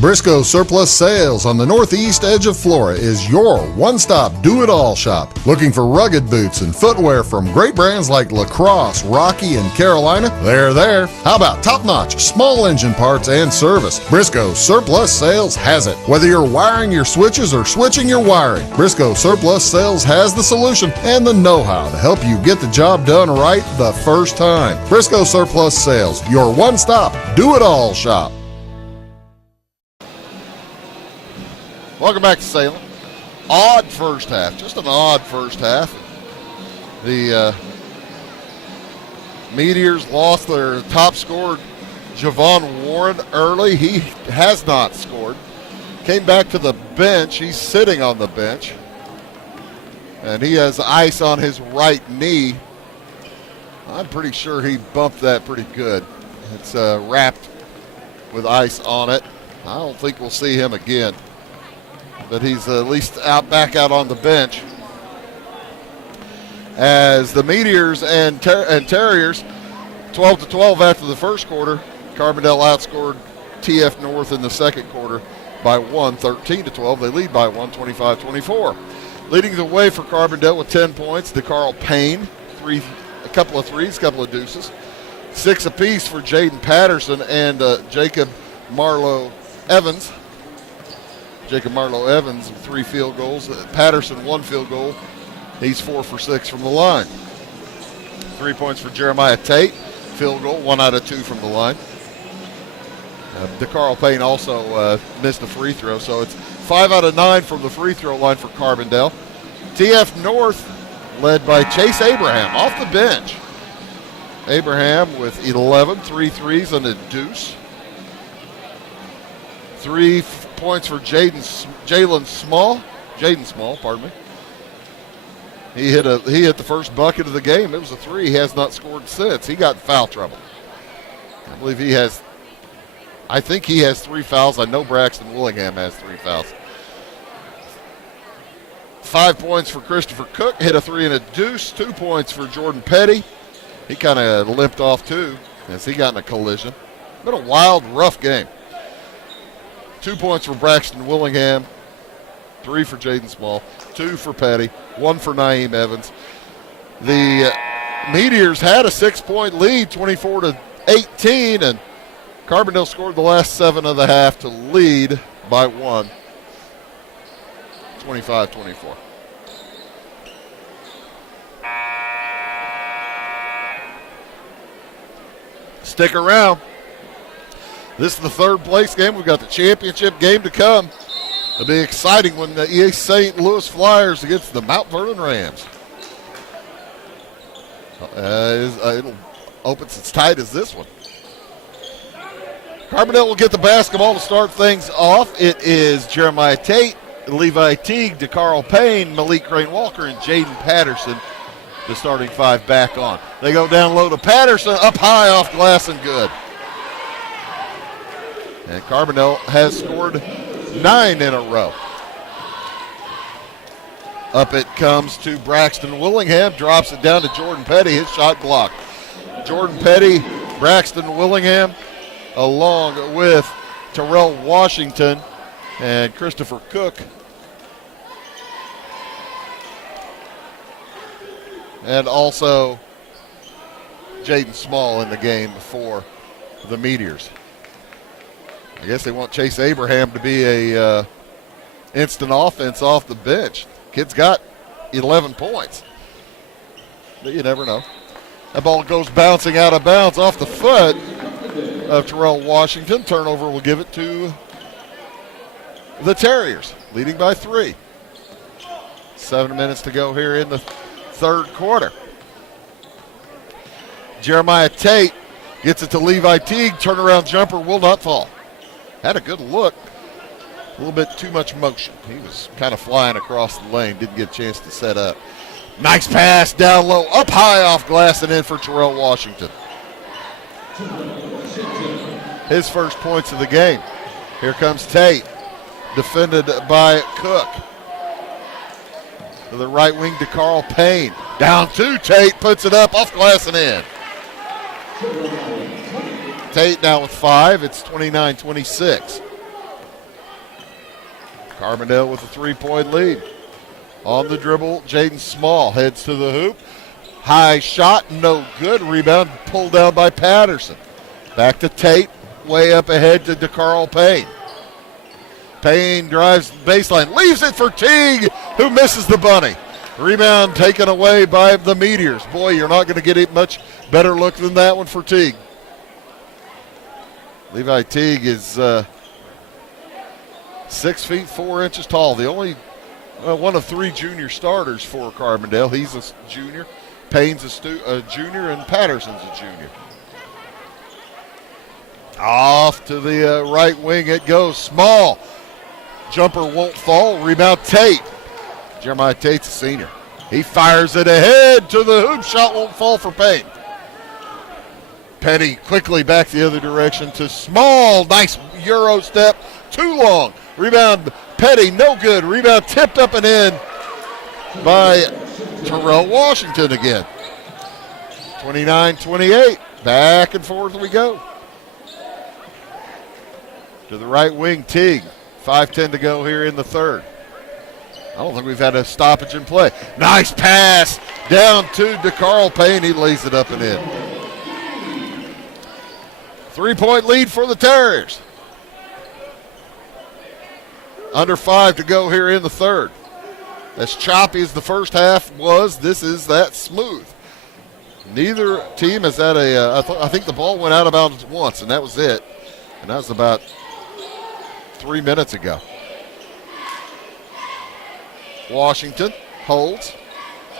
Briscoe Surplus Sales on the northeast edge of Flora is your one-stop do-it-all shop. Looking for rugged boots and footwear from great brands like Lacrosse, Rocky, and Carolina? They're there. How about top-notch small engine parts and service? Briscoe Surplus Sales has it. Whether you're wiring your switches or switching your wiring, Briscoe Surplus Sales has the solution and the know-how to help you get the job done right the first time. Briscoe Surplus Sales, your one-stop do-it-all shop. Welcome back to Salem. Odd first half, just an odd first half. The Meteors lost their top scorer, Javon Warren, early. He has not scored. Came back to the bench. He's sitting on the bench. And he has ice on his right knee. I'm pretty sure he bumped that pretty good. It's wrapped with ice on it. I don't think we'll see him again. But he's at least back out on the bench. As the Meteors and Terriers, 12-12 after the first quarter, Carbondale outscored TF North in the second quarter by 1, 13-12. They lead by 1, 25-24. Leading the way for Carbondale with 10 points, DeCarl Payne, a couple of threes, a couple of deuces. 6 apiece for Jaden Patterson and Jacob Marlowe Evans. Jacob Marlowe Evans, 3 field goals. Patterson, 1 field goal. He's 4 for 6 from the line. 3 points for Jeremiah Tate. Field goal, 1 out of 2 from the line. DeCarl Payne also missed a free throw, so it's 5 out of 9 from the free throw line for Carbondale. TF North led by Chase Abraham off the bench. Abraham with 11, 3 threes and a deuce. 3 points for Jaden Small, pardon me. He hit the first bucket of the game. It was a 3. He has not scored since. He got in foul trouble. I think he has 3 fouls. I know Braxton Willingham has 3 fouls. 5 points for Christopher Cook. Hit a 3 and a deuce. 2 points for Jordan Petty. He kind of limped off too as he got in a collision. Been a wild, rough game. 2 points for Braxton Willingham. 3 for Jaden Small. 2 for Petty. 1 for Naeem Evans. The Meteors had a 6-point lead, 24-18, and Carbondale scored the last 7 of the half to lead by 1, 25-24. Stick around. This is the third place game. We've got the championship game to come. It'll be exciting when the East St. Louis Flyers against the Mount Vernon Rams. It'll open as tight as this one. Carbondale will get the basketball to start things off. It is Jeremiah Tate, Levi Teague, DeCarl Payne, Malik Crane-Walker, and Jaden Patterson, the starting 5 back on. They go down low to Patterson, up high off glass and good. And Carbondale has scored 9 in a row. Up it comes to Braxton Willingham, drops it down to Jordan Petty, his shot blocked. Jordan Petty, Braxton Willingham, along with Terrell Washington and Christopher Cook. And also Jaden Small in the game for the Meteors. I guess they want Chase Abraham to be a instant offense off the bench. Kid's got 11 points. But you never know. That ball goes bouncing out of bounds off the foot of Terrell Washington. Turnover will give it to the Terriers, leading by 3. 7 minutes to go here in the third quarter. Jeremiah Tate gets it to Levi Teague. Turnaround jumper will not fall. Had a good look. A little bit too much motion. He was kind of flying across the lane. Didn't get a chance to set up. Nice pass down low, up high off glass and in for Terrell Washington. His first points of the game. Here comes Tate, defended by Cook. To the right wing to Carl Payne. Down to Tate, puts it up, off glass and in. Tate now with 5. It's 29-26. Carbondale with a 3-point lead. On the dribble, Jaden Small heads to the hoop. High shot, no good. Rebound pulled down by Patterson. Back to Tate, way up ahead to DeCarl Payne. Payne drives the baseline, leaves it for Teague, who misses the bunny. Rebound taken away by the Meteors. Boy, you're not going to get a much better look than that one for Teague. Levi Teague is 6 feet 4 inches tall. The only one of 3 junior starters for Carbondale. He's a junior. Payne's a junior, and Patterson's a junior. Off to the right wing it goes. Small. Jumper won't fall. Rebound Tate. Jeremiah Tate's a senior. He fires it ahead to the hoop. Shot won't fall for Payne. Petty quickly back the other direction to Small. Nice Euro step. Too long. Rebound Petty, no good. Rebound tipped up and in by Terrell Washington again. 29-28. Back and forth we go. To the right wing, Teague. 5:10 to go here in the third. I don't think we've had a stoppage in play. Nice pass down to DeCarl Payne. He lays it up and in. 3-point lead for the Terriers. Under 5 to go here in the third. As choppy as the first half was, this is that smooth. Neither team has had I think the ball went out of bounds once, and that was it. And that was about 3 minutes ago. Washington holds,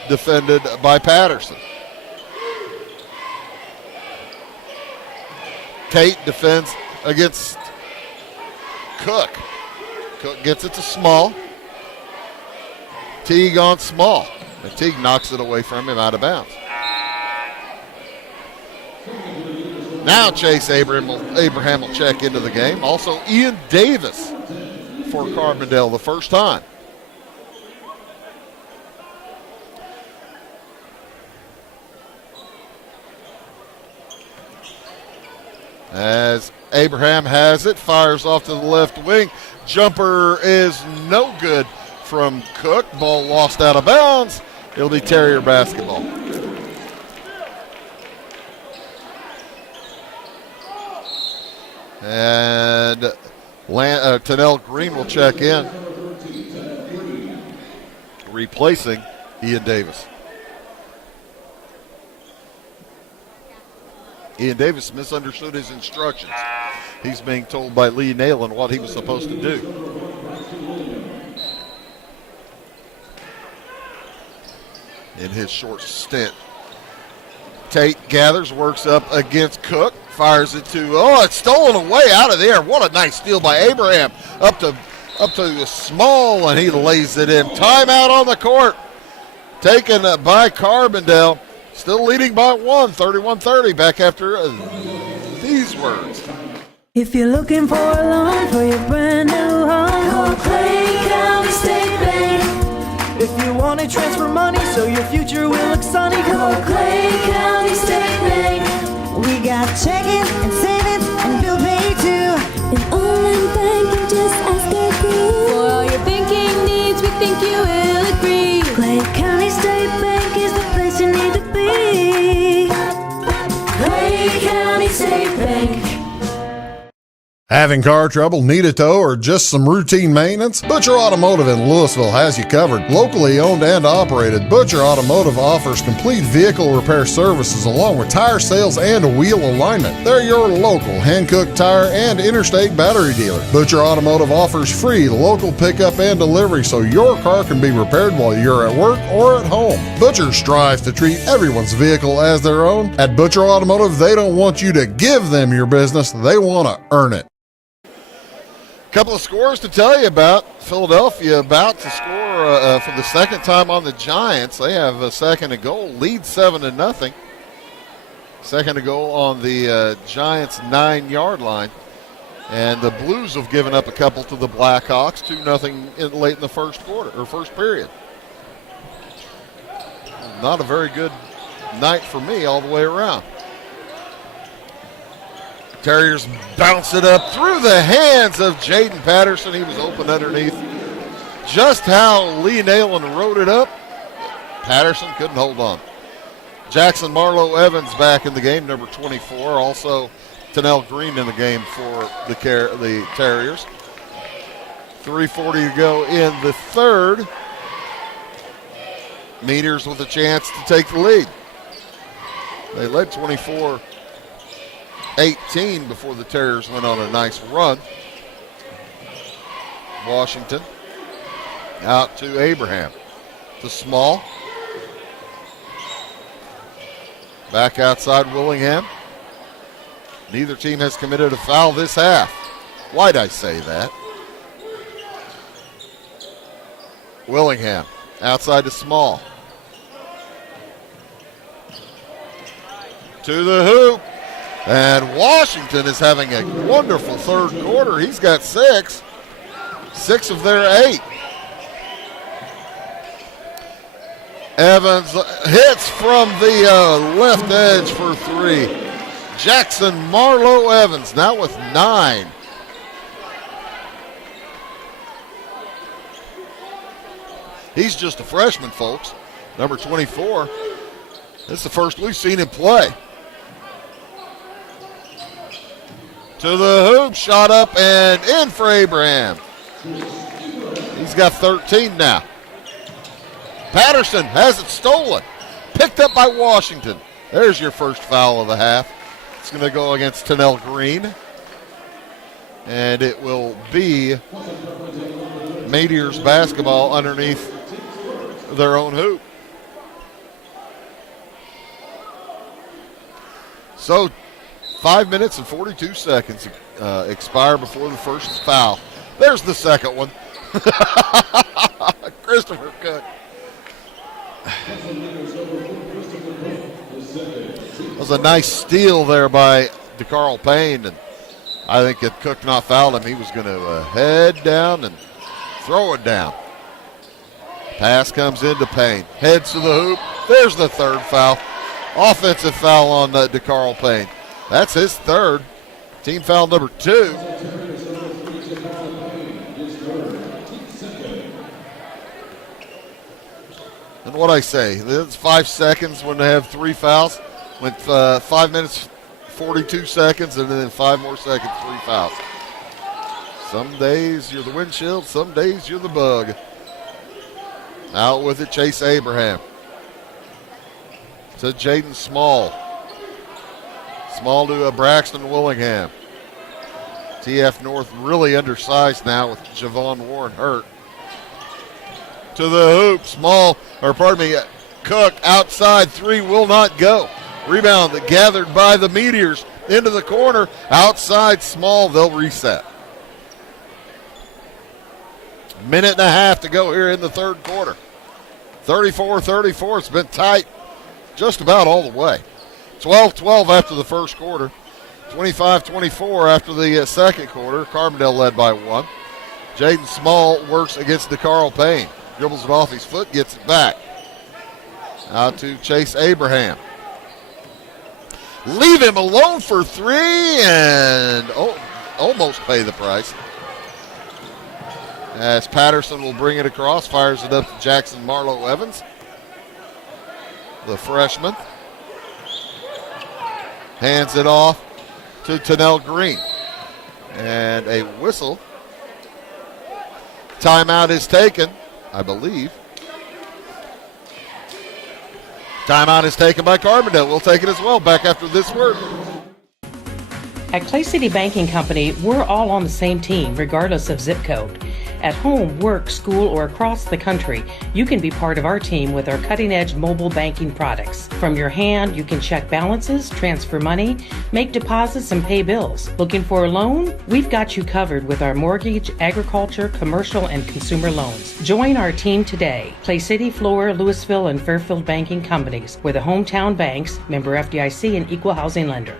defended by Patterson. Tate defends against Cook. Cook gets it to Small. Teague on Small. And Teague knocks it away from him out of bounds. Now Chase Abraham will check into the game. Also Ian Davis for Carbondale the first time. As Abraham has it, fires off to the left wing. Jumper is no good from Cook. Ball lost out of bounds. It'll be Terrier basketball. And Tennell Green will check in, replacing Ian Davis. Ian Davis misunderstood his instructions. He's being told by Lee Nalen what he was supposed to do. In his short stint. Tate gathers, works up against Cook, fires it to, it's stolen away out of there. What a nice steal by Abraham. Up to Small, and he lays it in. Timeout on the court. Taken by Carbondale. Still leading by 1, 31-30. Back after these words. If you're looking for a loan for your brand new home, call Clay County State Bank. If you want to transfer money so your future will look sunny, call Clay County State Bank. We got checking and savings and bill pay too. An online banking, just ask our crew. For all your banking needs, we think you will agree. Clay County State Bank is the place you need to be. Clay County State Bank. Having car trouble, need a tow, or just some routine maintenance? Butcher Automotive in Louisville has you covered. Locally owned and operated, Butcher Automotive offers complete vehicle repair services along with tire sales and wheel alignment. They're your local Hankook tire and interstate battery dealer. Butcher Automotive offers free local pickup and delivery so your car can be repaired while you're at work or at home. Butcher strives to treat everyone's vehicle as their own. At Butcher Automotive, they don't want you to give them your business, they want to earn it. Couple of scores to tell you about. Philadelphia about to score for the second time on the Giants. They have a second to goal, lead 7-0. Second to goal on the Giants' 9-yard line. And the Blues have given up a couple to the Blackhawks, 2-0 late in the first period. Not a very good night for me all the way around. Terriers bounce it up through the hands of Jaden Patterson. He was open underneath. Just how Lee Nalen wrote it up, Patterson couldn't hold on. Jackson Marlowe Evans back in the game, number 24. Also, Tennell Green in the game for the Terriers. 3:40 to go in the third. Meteors with a chance to take the lead. They led 24-18 before the Terriers went on a nice run. Washington out to Abraham. To Small. Back outside Willingham. Neither team has committed a foul this half. Why'd I say that? Willingham outside to Small. To the hoop. And Washington is having a wonderful third quarter. He's got 6 of their 8. Evans hits from the left edge for 3. Jackson Marlowe Evans now with 9. He's just a freshman, folks. Number 24. This is the first we've seen him play. To the hoop, shot up and in for Abraham. He's got 13 now. Patterson has it stolen. Picked up by Washington. There's your first foul of the half. It's going to go against Tennell Green. and it will be Meteors basketball underneath their own hoop. So 5 minutes and 42 seconds expire before the first foul. There's the second one. Christopher Cook. It was a nice steal there by DeCarl Payne, and I think if Cook not fouled him, he was going to head down and throw it down. Pass comes into Payne. Heads to the hoop. There's the third foul. Offensive foul on DeCarl Payne. That's his third. Team foul number 2. And what I say, it's 5 seconds when they have 3 fouls. Went 5 minutes, 42 seconds, and then 5 more seconds, 3 fouls. Some days you're the windshield, some days you're the bug. Out with it, Chase Abraham. To Jaden Small. Small to Braxton Willingham. TF North really undersized now with Javon Warren hurt. To the hoop, Cook outside, 3 will not go. Rebound gathered by the Meteors into the corner. Outside Small, they'll reset. Minute and a half to go here in the third quarter. 34-34, it's been tight just about all the way. 12-12 after the first quarter. 25-24 after the second quarter. Carbondale led by 1. Jaden Small works against DeCarl Payne. Dribbles it off his foot, gets it back. Out to Chase Abraham. Leave him alone for 3 and almost pay the price. As Patterson will bring it across, fires it up to Jackson Marlowe Evans, the freshman. Hands it off to Tennell Green. And a whistle. Timeout is taken, I believe. Timeout is taken by Carbondale. We'll take it as well. Back after this word. At Clay City Banking Company, we're all on the same team, regardless of zip code. At home, work, school, or across the country, you can be part of our team with our cutting-edge mobile banking products. From your hand, you can check balances, transfer money, make deposits, and pay bills. Looking for a loan? We've got you covered with our mortgage, agriculture, commercial, and consumer loans. Join our team today. Clay City, Flora, Louisville, and Fairfield Banking Companies. We're the hometown banks, member FDIC, and equal housing lender.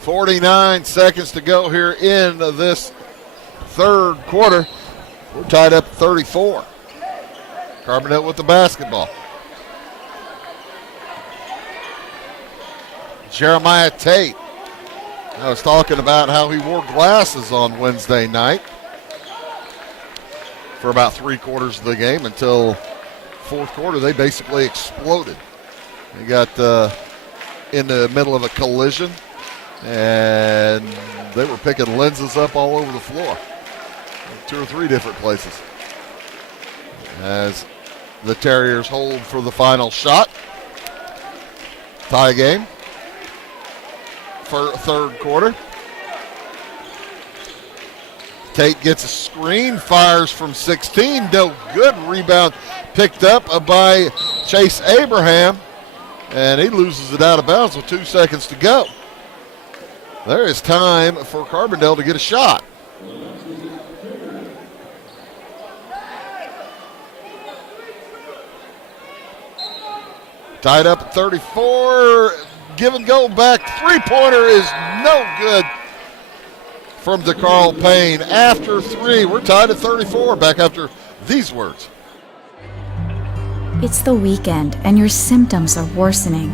49 seconds to go here in this third quarter. We're tied up 34. Carbondale with the basketball. Jeremiah Tate. I was talking about how he wore glasses on Wednesday night for about 3/4 of the game until fourth quarter. They basically exploded. They got in the middle of a collision, and they were picking lenses up all over the floor. 2 or 3 different places. As the Terriers hold for the final shot. Tie game for third quarter. Tate gets a screen, fires from 16, no good. Rebound picked up by Chase Abraham, and he loses it out of bounds with 2 seconds to go. There is time for Carbondale to get a shot. Tied up at 34. Give and go back. 3-pointer is no good from DeCarl Payne. After 3, we're tied at 34. Back after these words. It's the weekend and your symptoms are worsening.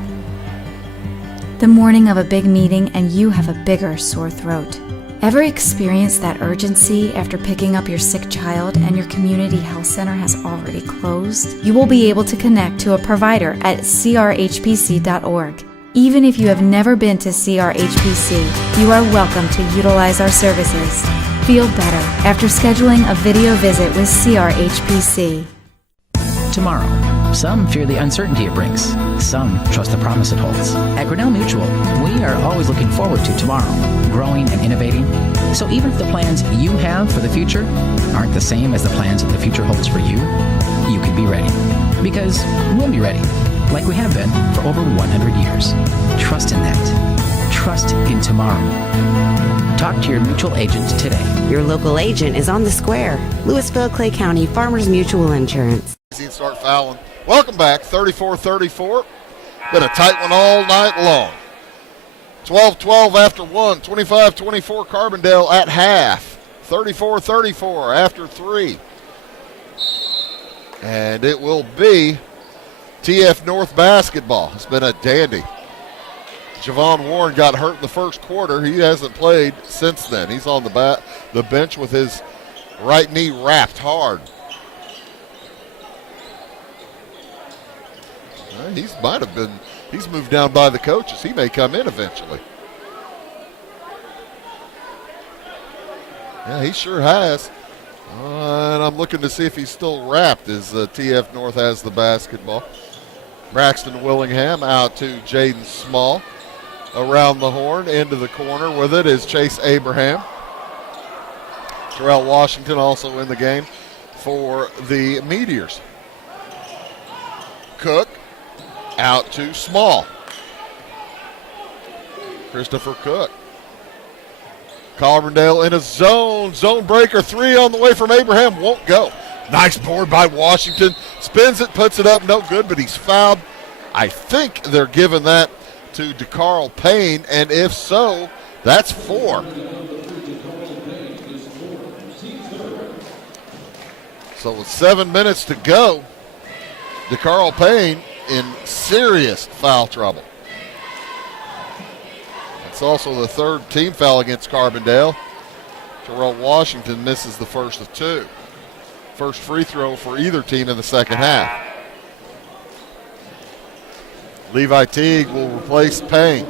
The morning of a big meeting and you have a bigger sore throat. Ever experienced that urgency after picking up your sick child and your community health center has already closed? You will be able to connect to a provider at crhpc.org. Even if you have never been to CRHPC, you are welcome to utilize our services. Feel better after scheduling a video visit with CRHPC. Tomorrow, Some fear the uncertainty it brings. Some trust the promise it holds. At Grinnell Mutual, we are always looking forward to tomorrow, growing and innovating. So even if the plans you have for the future aren't the same as the plans the future holds for you, you can be ready. Because we'll be ready, like we have been for over 100 years. Trust in that. Trust in tomorrow. Talk to your mutual agent today. Your local agent is on the square. Louisville, Clay County Farmers Mutual Insurance. Start fouling. Welcome back, 34-34. Been a tight one all night long. 12-12 after 1, 25-24 Carbondale at half. 34-34 after 3. And it will be TF North basketball. It's been a dandy. Javon Warren got hurt in the first quarter. He hasn't played since then. He's on the bench with his right knee wrapped hard. He's moved down by the coaches. He may come in eventually. Yeah, he sure has. And I'm looking to see if he's still wrapped as TF North has the basketball. Braxton Willingham out to Jaden Small. Around the horn, into the corner with it is Chase Abraham. Terrell Washington also in the game for the Meteors. Cook out to Small. Christopher Cook. Carbondale in a zone breaker, 3 on the way from Abraham, won't go. Nice board by Washington, spins it, puts it up, no good, but he's fouled. I think they're giving that to DeCarl Payne, and if so, that's 4. So with 7 minutes to go, DeCarl Payne in serious foul trouble. It's also the third team foul against Carbondale. Terrell Washington misses the first of 2. First free throw for either team in the second half. Levi Teague will replace Payne.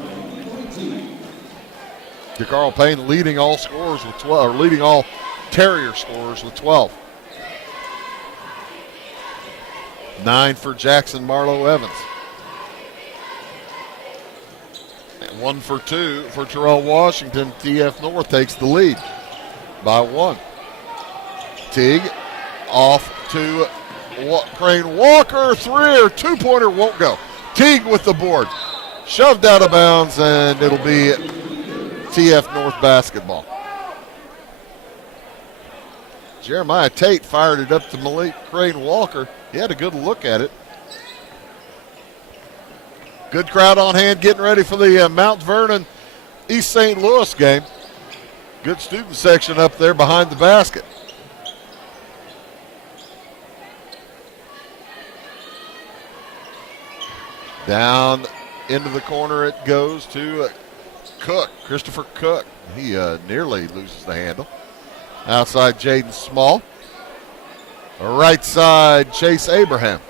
DeCarl Payne leading all scorers with 12, or leading all Terrier scorers with 12. 9 for Jackson Marlowe Evans. And 1 for 2 for Terrell Washington. TF North takes the lead by 1. Teague off to Crane Walker. 3 or 2-pointer won't go. Teague with the board. Shoved out of bounds, and it'll be TF North basketball. Jeremiah Tate fired it up to Malik Crane Walker. He had a good look at it. Good crowd on hand getting ready for the Mount Vernon East St. Louis game. Good student section up there behind the basket. Down into the corner it goes to Cook, Christopher Cook. He nearly loses the handle. Outside Jaden Small. Right side Chase Abraham.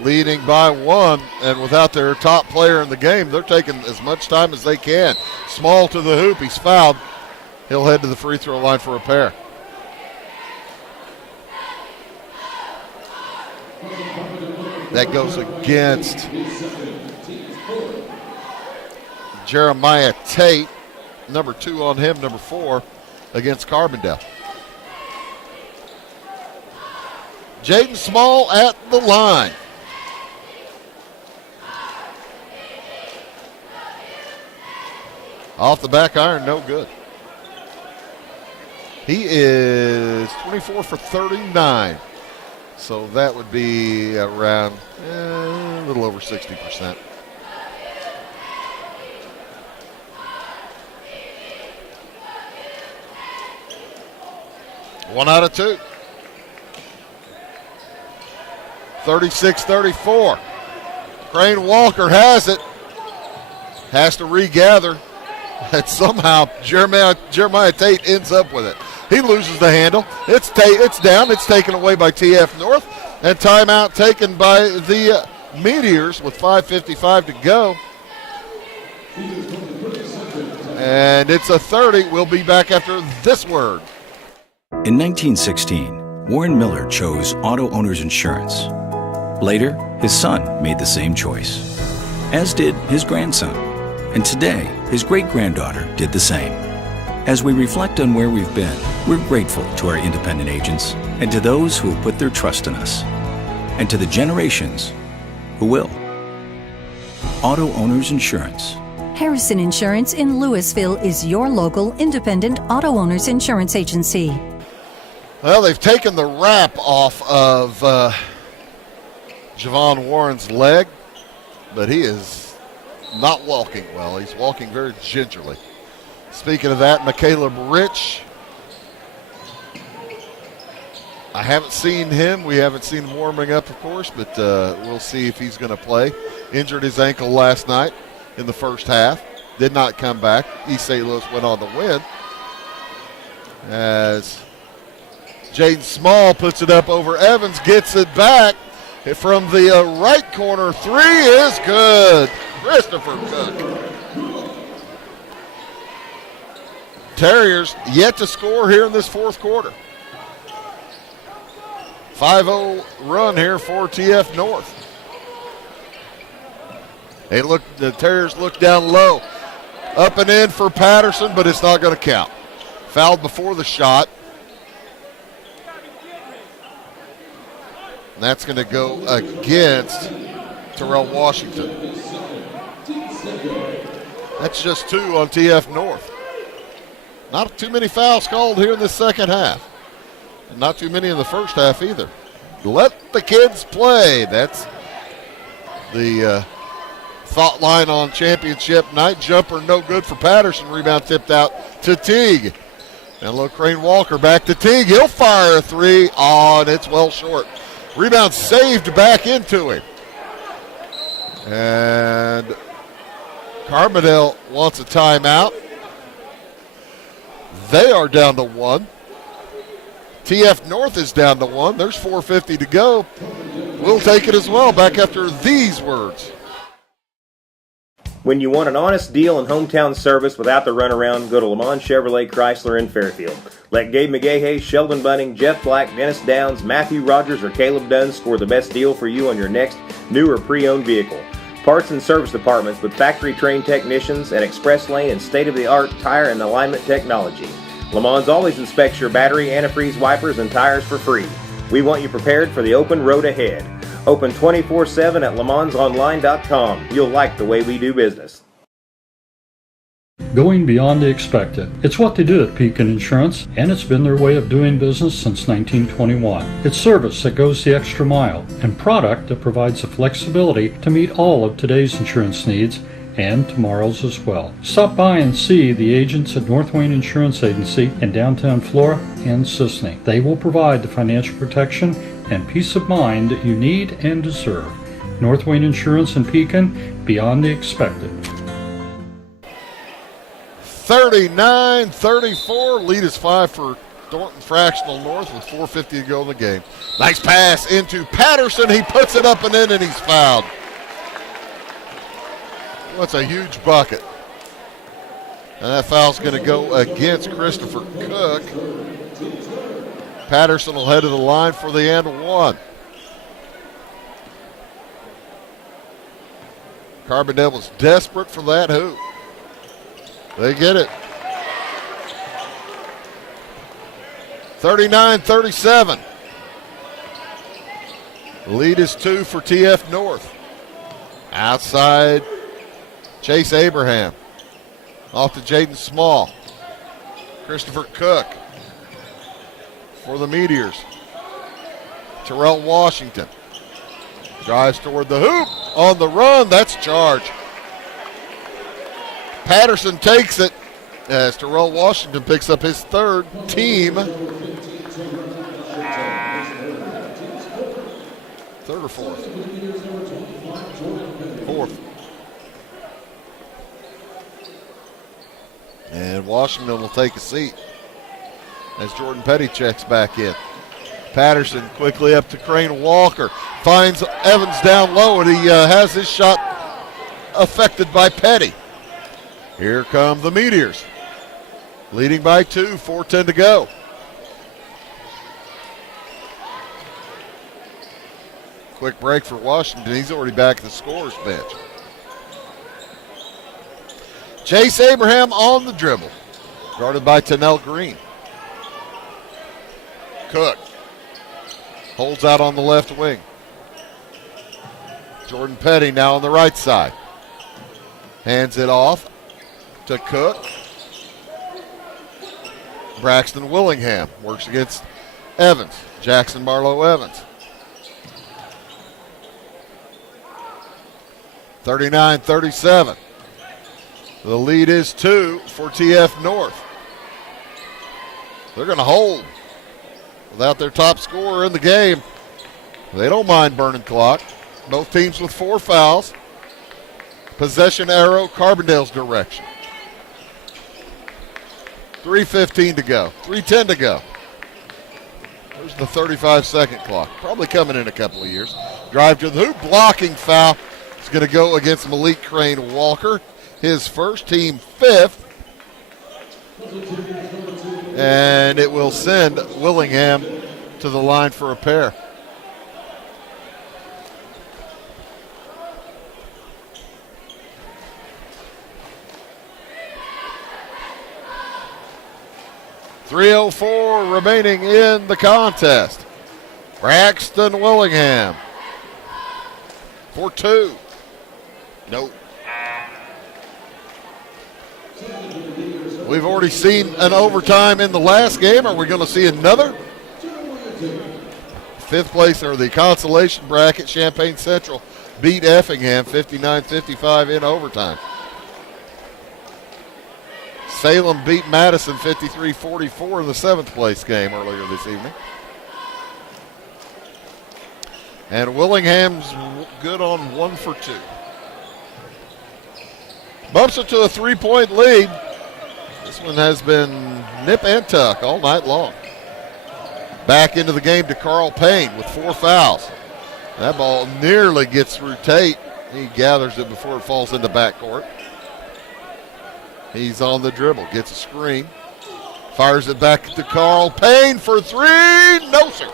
Leading by 1, and without their top player in the game, they're taking as much time as they can. Small to the hoop, he's fouled. He'll head to the free throw line for a pair. That goes against Jeremiah Tate. Number 2 on him, number 4 against Carbondale. Jaden Small at the line. Off the back iron, no good. He is 24 for 39. So that would be around a little over 60%. One out of 2. 36-34. Crane Walker has it. Has to regather. And somehow Jeremiah Tate ends up with it. He loses the handle. It's down. It's taken away by TF North. And timeout taken by the Meteors with 5:55 to go. And it's a 30. We'll be back after this word. In 1916, Warren Miller chose Auto Owners Insurance. Later, his son made the same choice, as did his grandson. And today, his great-granddaughter did the same. As we reflect on where we've been, we're grateful to our independent agents and to those who have put their trust in us, and to the generations who will. Auto Owners Insurance. Harrison Insurance in Louisville is your local independent auto owners insurance agency. Well, they've taken the wrap off of Javon Warren's leg, but he is not walking well. He's walking very gingerly. Speaking of that, McCaleb Rich, I haven't seen him. We haven't seen him warming up, of course, but we'll see if he's going to play. Injured his ankle last night in the first half. Did not come back. East St. Louis went on to win. As Jaden Small puts it up over Evans, gets it back from the right corner. Three is good. Christopher Cook. Terriers yet to score here in this fourth quarter. 5-0 run here for TF North. The Terriers look down low. Up and in for Patterson, but it's not going to count. Fouled before the shot. And that's going to go against Terrell Washington. That's just 2 on TF North. Not too many fouls called here in the second half. And not too many in the first half either. Let the kids play. That's the thought line on championship night. Jumper no good for Patterson. Rebound tipped out to Teague. And a little Crane Walker back to Teague. He'll fire a three. Oh, and it's well short. Rebound saved back into him. And Carbondale wants a timeout. They are down to 1. TF North is down to 1. There's 4:50 to go. We'll take it as well back after these words. When you want an honest deal and hometown service without the runaround, go to Lamont Chevrolet Chrysler in Fairfield. Let Gabe McGahey, Sheldon Bunning, Jeff Black, Dennis Downs, Matthew Rogers, or Caleb Dunn score the best deal for you on your next new or pre-owned vehicle. Parts and service departments with factory-trained technicians and express lane and state-of-the-art tire and alignment technology. Lamont always inspects your battery, antifreeze, wipers, and tires for free. We want you prepared for the open road ahead. Open 24/7 at LeMansOnline.com. You'll like the way we do business. Going beyond the expected. It's what they do at Pekin Insurance, and it's been their way of doing business since 1921. It's service that goes the extra mile, and product that provides the flexibility to meet all of today's insurance needs and tomorrow's as well. Stop by and see the agents at North Wayne Insurance Agency in downtown Flora and Sisney. They will provide the financial protection and peace of mind that you need and deserve. North Wayne Insurance in Pekin, beyond the expected. 39-34. Lead is 5 for Thornton Fractional North with 4:50 to go in the game. Nice pass into Patterson. He puts it up and in, and he's fouled. That's a huge bucket. And that foul's going to go against Christopher Cook. Patterson will head to the line for the and one. Carbondale was desperate for that hoop. They get it. 39-37. The lead is 2 for TF North. Outside, Chase Abraham. Off to Jaden Small. Christopher Cook for the Meteors. Terrell Washington drives toward the hoop. On the run, that's charge. Patterson takes it as Terrell Washington picks up his third team. Third or fourth? Fourth. And Washington will take a seat as Jordan Petty checks back in. Patterson quickly up to Crane Walker. Finds Evans down low, and he has his shot affected by Petty. Here come the Meteors. Leading by 2, 4:10 to go. Quick break for Washington. He's already back at the scorer's bench. Chase Abraham on the dribble. Guarded by Tennell Green. Cook holds out on the left wing. Jordan Petty now on the right side. Hands it off to Cook. Braxton Willingham works against Evans. Jackson Barlow Evans. 39-37. The lead is 2 for TF North. They're going to hold without their top scorer in the game. They don't mind burning clock. Both teams with 4 fouls. Possession arrow Carbondale's direction. 3:15 to go. 3:10 to go. There's the 35-second clock. Probably coming in a couple of years. Drive to the hoop. Blocking foul. It's going to go against Malik Crane Walker. His first, team 5th. And it will send Willingham to the line for a pair. .304 remaining in the contest. Braxton Willingham for 2. Nope. We've already seen an overtime in the last game. Are we going to see another? 5th place, or the consolation bracket, Champaign Central beat Effingham 59-55 in overtime. Salem beat Madison 53-44 in the 7th place game earlier this evening. And Willingham's good on 1 for 2. Bumps it to a 3-point lead. This one has been nip and tuck all night long. Back into the game to Carl Payne with 4 fouls. That ball nearly gets through Tate. He gathers it before it falls into backcourt. He's on the dribble, gets a screen. Fires it back to Carl Payne for 3. No, sir.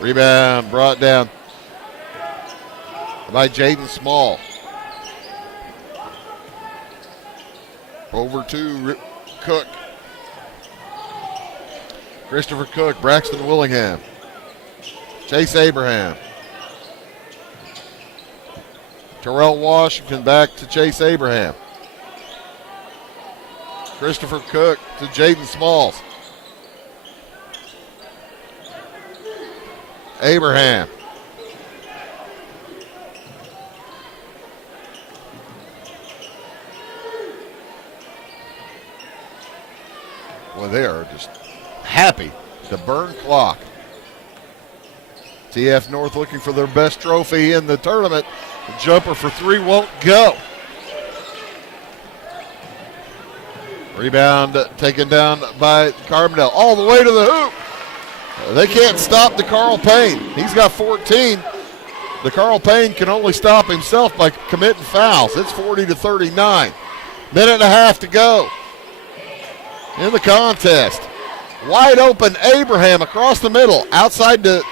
Rebound brought down by Jaden Small. Over to Cook. Christopher Cook, Braxton Willingham. Chase Abraham. Terrell Washington back to Chase Abraham. Christopher Cook to Jaden Smalls. Abraham. Well, they are just happy to burn clock. TF North looking for their best trophy in the tournament. The jumper for 3 won't go. Rebound taken down by Carbondale all the way to the hoop. They can't stop DeCarl Payne. He's got 14. DeCarl Payne can only stop himself by committing fouls. It's 40-39. Minute and a half to go in the contest. Wide open Abraham across the middle. Outside the,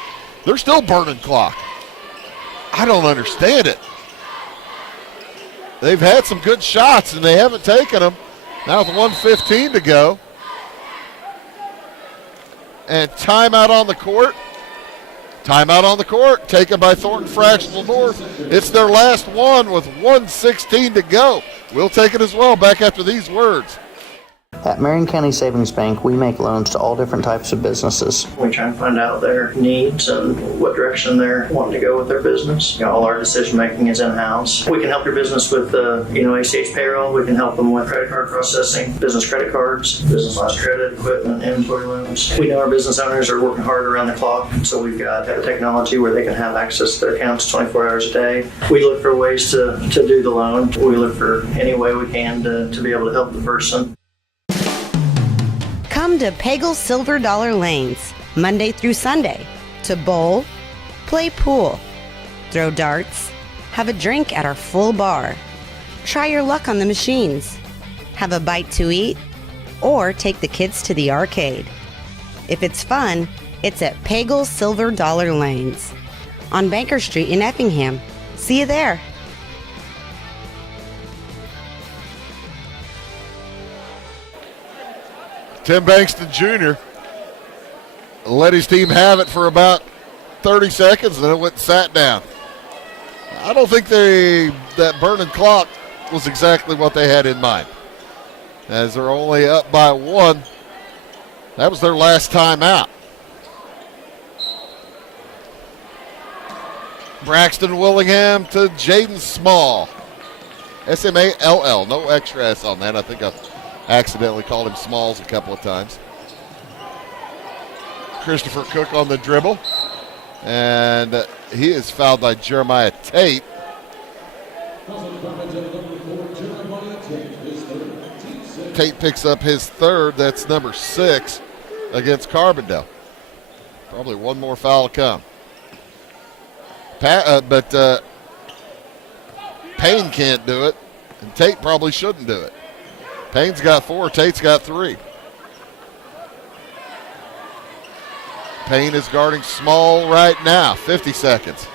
they're still burning clock. I don't understand it. They've had some good shots and they haven't taken them. Now with 1:15 to go. And timeout on the court. Timeout on the court taken by Thornton Fractional North. It's their last one with 1:16 to go. We'll take it as well back after these words. At Marion County Savings Bank, we make loans to all different types of businesses. We try and find out their needs and what direction they're wanting to go with their business. All our decision making is in-house. We can help your business with ACH payroll. We can help them with credit card processing, business credit cards, business lines of credit, equipment, inventory loans. We know our business owners are working hard around the clock, so we've got the technology where they can have access to their accounts 24 hours a day. We look for ways to do the loan. We look for any way we can to be able to help the person. Come to Pagel's Silver Dollar Lanes, Monday through Sunday, to bowl, play pool, throw darts, have a drink at our full bar, try your luck on the machines, have a bite to eat, or take the kids to the arcade. If it's fun, it's at Pagel's Silver Dollar Lanes on Banker Street in Effingham. See you there. Tim Bankston Jr. let his team have it for about 30 seconds, and then it went and sat down. I don't think that burning clock was exactly what they had in mind, as they're only up by 1. That was their last time out. Braxton Willingham to Jaden Small. S-M-A-L-L. No extra S on that. I think I accidentally called him Smalls a couple of times. Christopher Cook on the dribble. And he is fouled by Jeremiah Tate. Tate picks up his third. That's number 6 against Carbondale. Probably one more foul to come. But Payne can't do it, and Tate probably shouldn't do it. Payne's got 4, Tate's got 3. Payne is guarding Small right now, 50 seconds.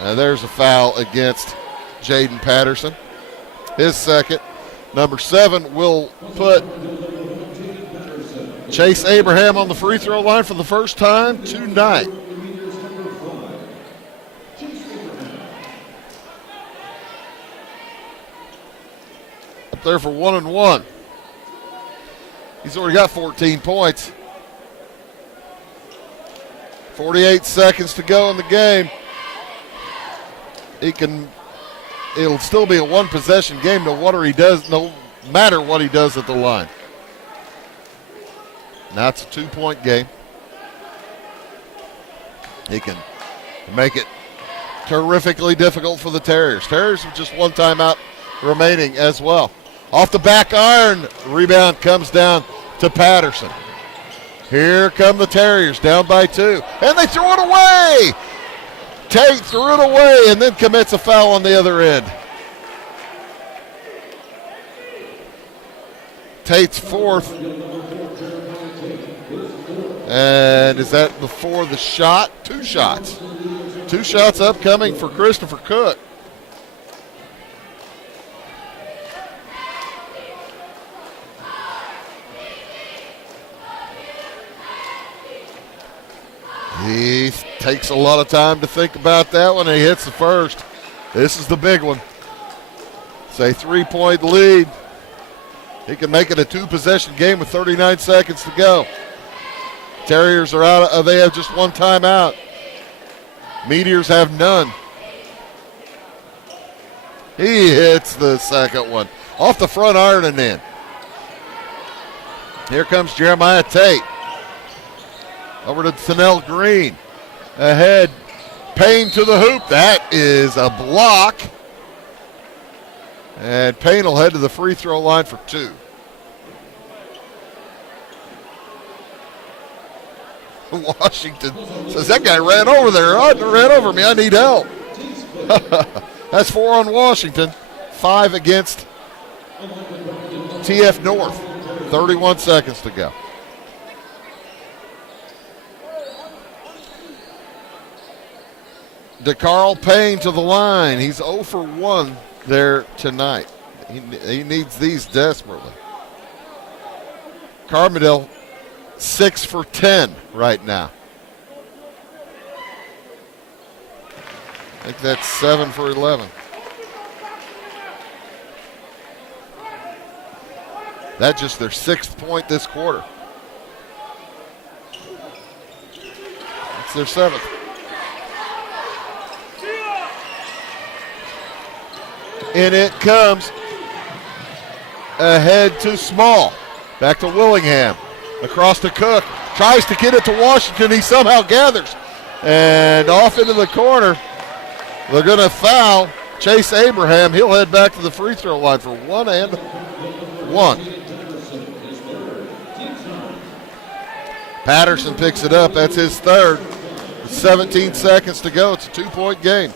There's a foul against Jaden Patterson. His second. Number 7 will put Chase Abraham on the free throw line for the first time tonight. Up there for 1 and 1. He's already got 14 points. 48 seconds to go in the game. It'll still be a one-possession game no matter what he does at the line. Now it's a 2-point game. He can make it terrifically difficult for the Terriers. Terriers with just one timeout remaining as well. Off the back iron, rebound comes down to Patterson. Here come the Terriers, down by 2, and they throw it away. Tate threw it away and then commits a foul on the other end. Tate's 4th. And is that before the shot? 2 shots. 2 shots upcoming for Christopher Cook. He takes a lot of time to think about that one, and he hits the first. This is the big one. It's a 3-point lead. He can make it a 2-possession game with 39 seconds to go. Terriers are out. They have just one timeout. Meteors have none. He hits the second one. Off the front iron and in. Here comes Jeremiah Tate. Over to Tennell Green. Ahead. Payne to the hoop. That is a block. And Payne will head to the free throw line for 2. Washington says, that guy ran over there. Ran over me. I need help. That's 4 on Washington. 5 against TF North. 31 seconds to go. DeCarl Payne to the line. He's 0 for 1 there tonight. He needs these desperately. Carbondale 6 for 10 right now. I think that's 7 for 11. That's just their 6th point this quarter. It's their 7th. And it comes ahead to Small. Back to Willingham. Across to Cook. Tries to get it to Washington. He somehow gathers. And off into the corner. They're going to foul Chase Abraham. He'll head back to the free throw line for 1 and 1. Patterson picks it up. That's his 3rd. 17 seconds to go. It's a 2-point game.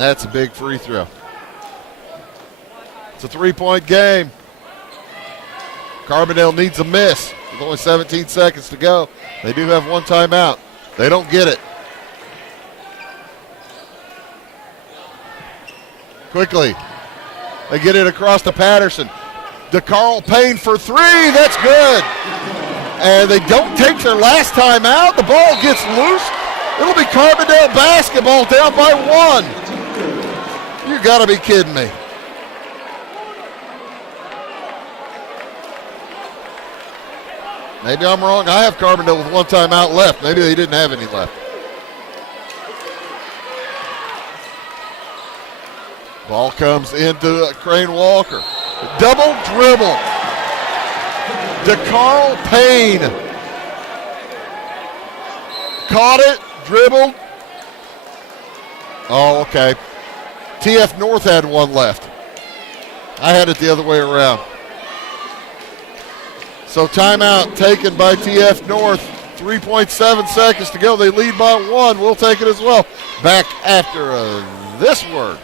That's a big free throw. It's a 3-point game. Carbondale needs a miss with only 17 seconds to go. They do have one timeout. They don't get it. Quickly, they get it across to Patterson. DeCarl Payne for three. That's good. And they don't take their last time out. The ball gets loose. It'll be Carbondale basketball down by one. You got to be kidding me. Maybe I'm wrong. I have Carbondale with one timeout left. Maybe they didn't have any left. Ball comes into Crane Walker. Double dribble. DeCarl Payne. Caught it, dribbled. Oh, okay. TF North had one left. I had it the other way around. So timeout taken by TF North. 3.7 seconds to go. They lead by one. We'll take it as well. Back after this word.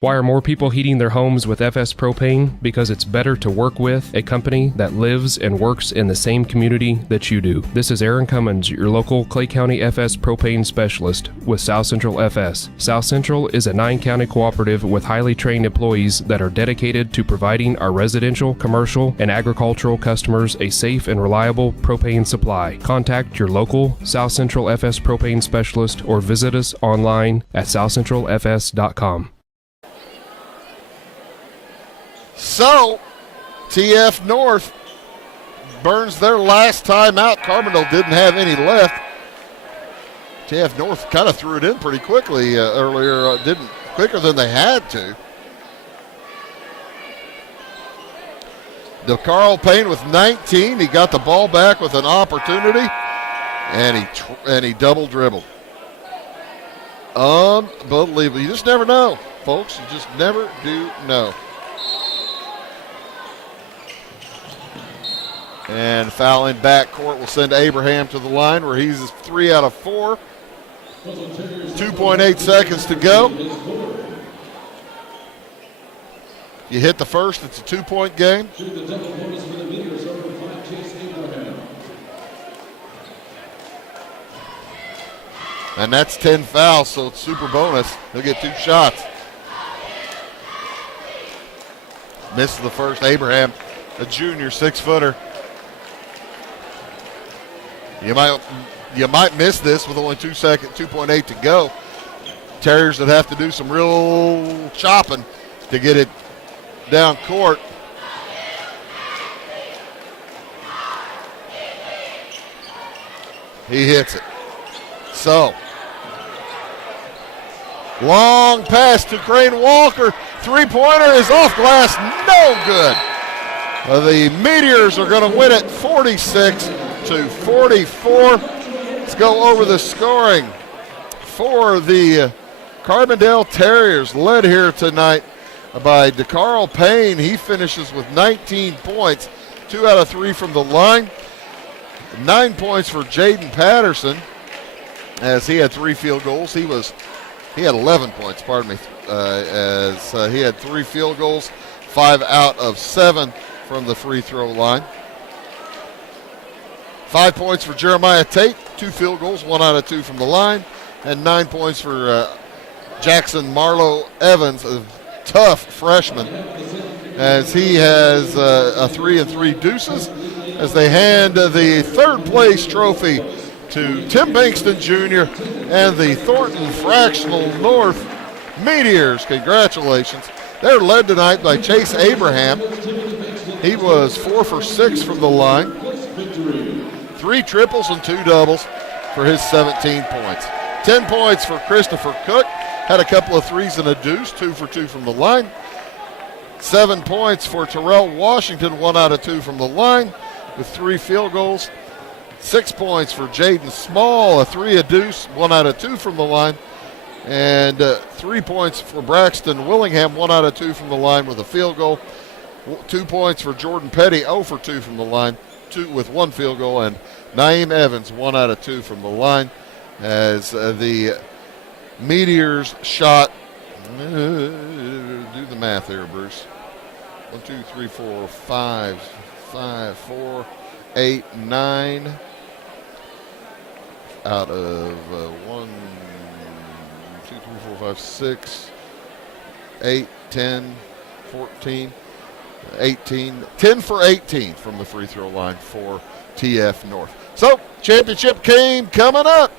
Why are more people heating their homes with FS Propane? Because it's better to work with a company that lives and works in the same community that you do. This is Aaron Cummins, your local Clay County FS Propane specialist with South Central FS. South Central is a 9-county cooperative with highly trained employees that are dedicated to providing our residential, commercial, and agricultural customers a safe and reliable propane supply. Contact your local South Central FS Propane specialist or visit us online at southcentralfs.com. So, TF North burns their last time out. Carbondale didn't have any left. TF North kind of threw it in pretty quickly earlier, didn't quicker than they had to. DeCarl Payne with 19. He got the ball back with an opportunity, and he double dribbled. Unbelievable. You just never know, folks. You just never do know. And fouling backcourt will send Abraham to the line where he's 3 out of 4. 2.8 seconds to go. You hit the first, it's a 2-point game. And that's 10 fouls, so it's super bonus. He'll get 2 shots. Misses the first. Abraham, a junior 6-footer. You might miss this with only 2.8 to go. Terriers would have to do some real chopping to get it down court. He hits it. So, long pass to Crane Walker. 3-pointer is off glass. No good. The Meteors are going to win it 46-44. Let's go over the scoring for the Carbondale Terriers, led here tonight by DeCarl Payne. He finishes with 19 points, 2 out of 3 from the line. 9 points for Jaden Patterson, as he had 3 field goals. He had 11 points, as he had 3 field goals, 5 out of 7 from the free throw line. 5 points for Jeremiah Tate, 2 field goals, 1 out of 2 from the line, and 9 points for Jackson Marlowe Evans, a tough freshman, as he has a 3 and 3 deuces, as they hand the third place trophy to Tim Bankston Jr. and the Thornton Fractional North Meteors. Congratulations. They're led tonight by Chase Abraham. He was 4 for 6 from the line. 3 triples and 2 doubles for his 17 points. 10 points for Christopher Cook. Had a couple of threes and a deuce, 2 for 2 from the line. 7 points for Terrell Washington, 1 out of 2 from the line with 3 field goals. 6 points for Jaden Small, a 3, a deuce, 1 out of 2 from the line. And 3 points for Braxton Willingham, 1 out of 2 from the line with a field goal. 2 points for Jordan Petty, 0 for 2 from the line, 2 with 1 field goal. And Naeem Evans, 1 out of 2 from the line, as the Meteors shot Do the math here, Bruce. 1, 2, 3, 4, 5, 4, 8, 9. Out of 1, 2, 3, 4, 5, 6, 8, 10, 14, 18. 10 for 18 from the free throw line for TF North. So, championship game coming up.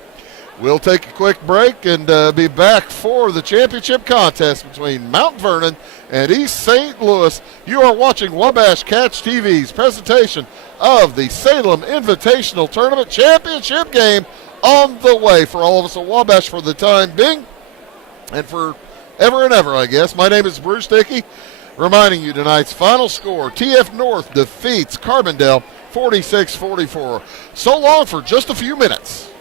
We'll take a quick break and be back for the championship contest between Mount Vernon and East St. Louis. You are watching Wabash Catch TV's presentation of the Salem Invitational Tournament Championship game on the way for all of us at Wabash for the time being and for ever and ever, I guess. My name is Bruce Dickey, reminding you tonight's final score. TF North defeats Carbondale 46-44. So long for just a few minutes.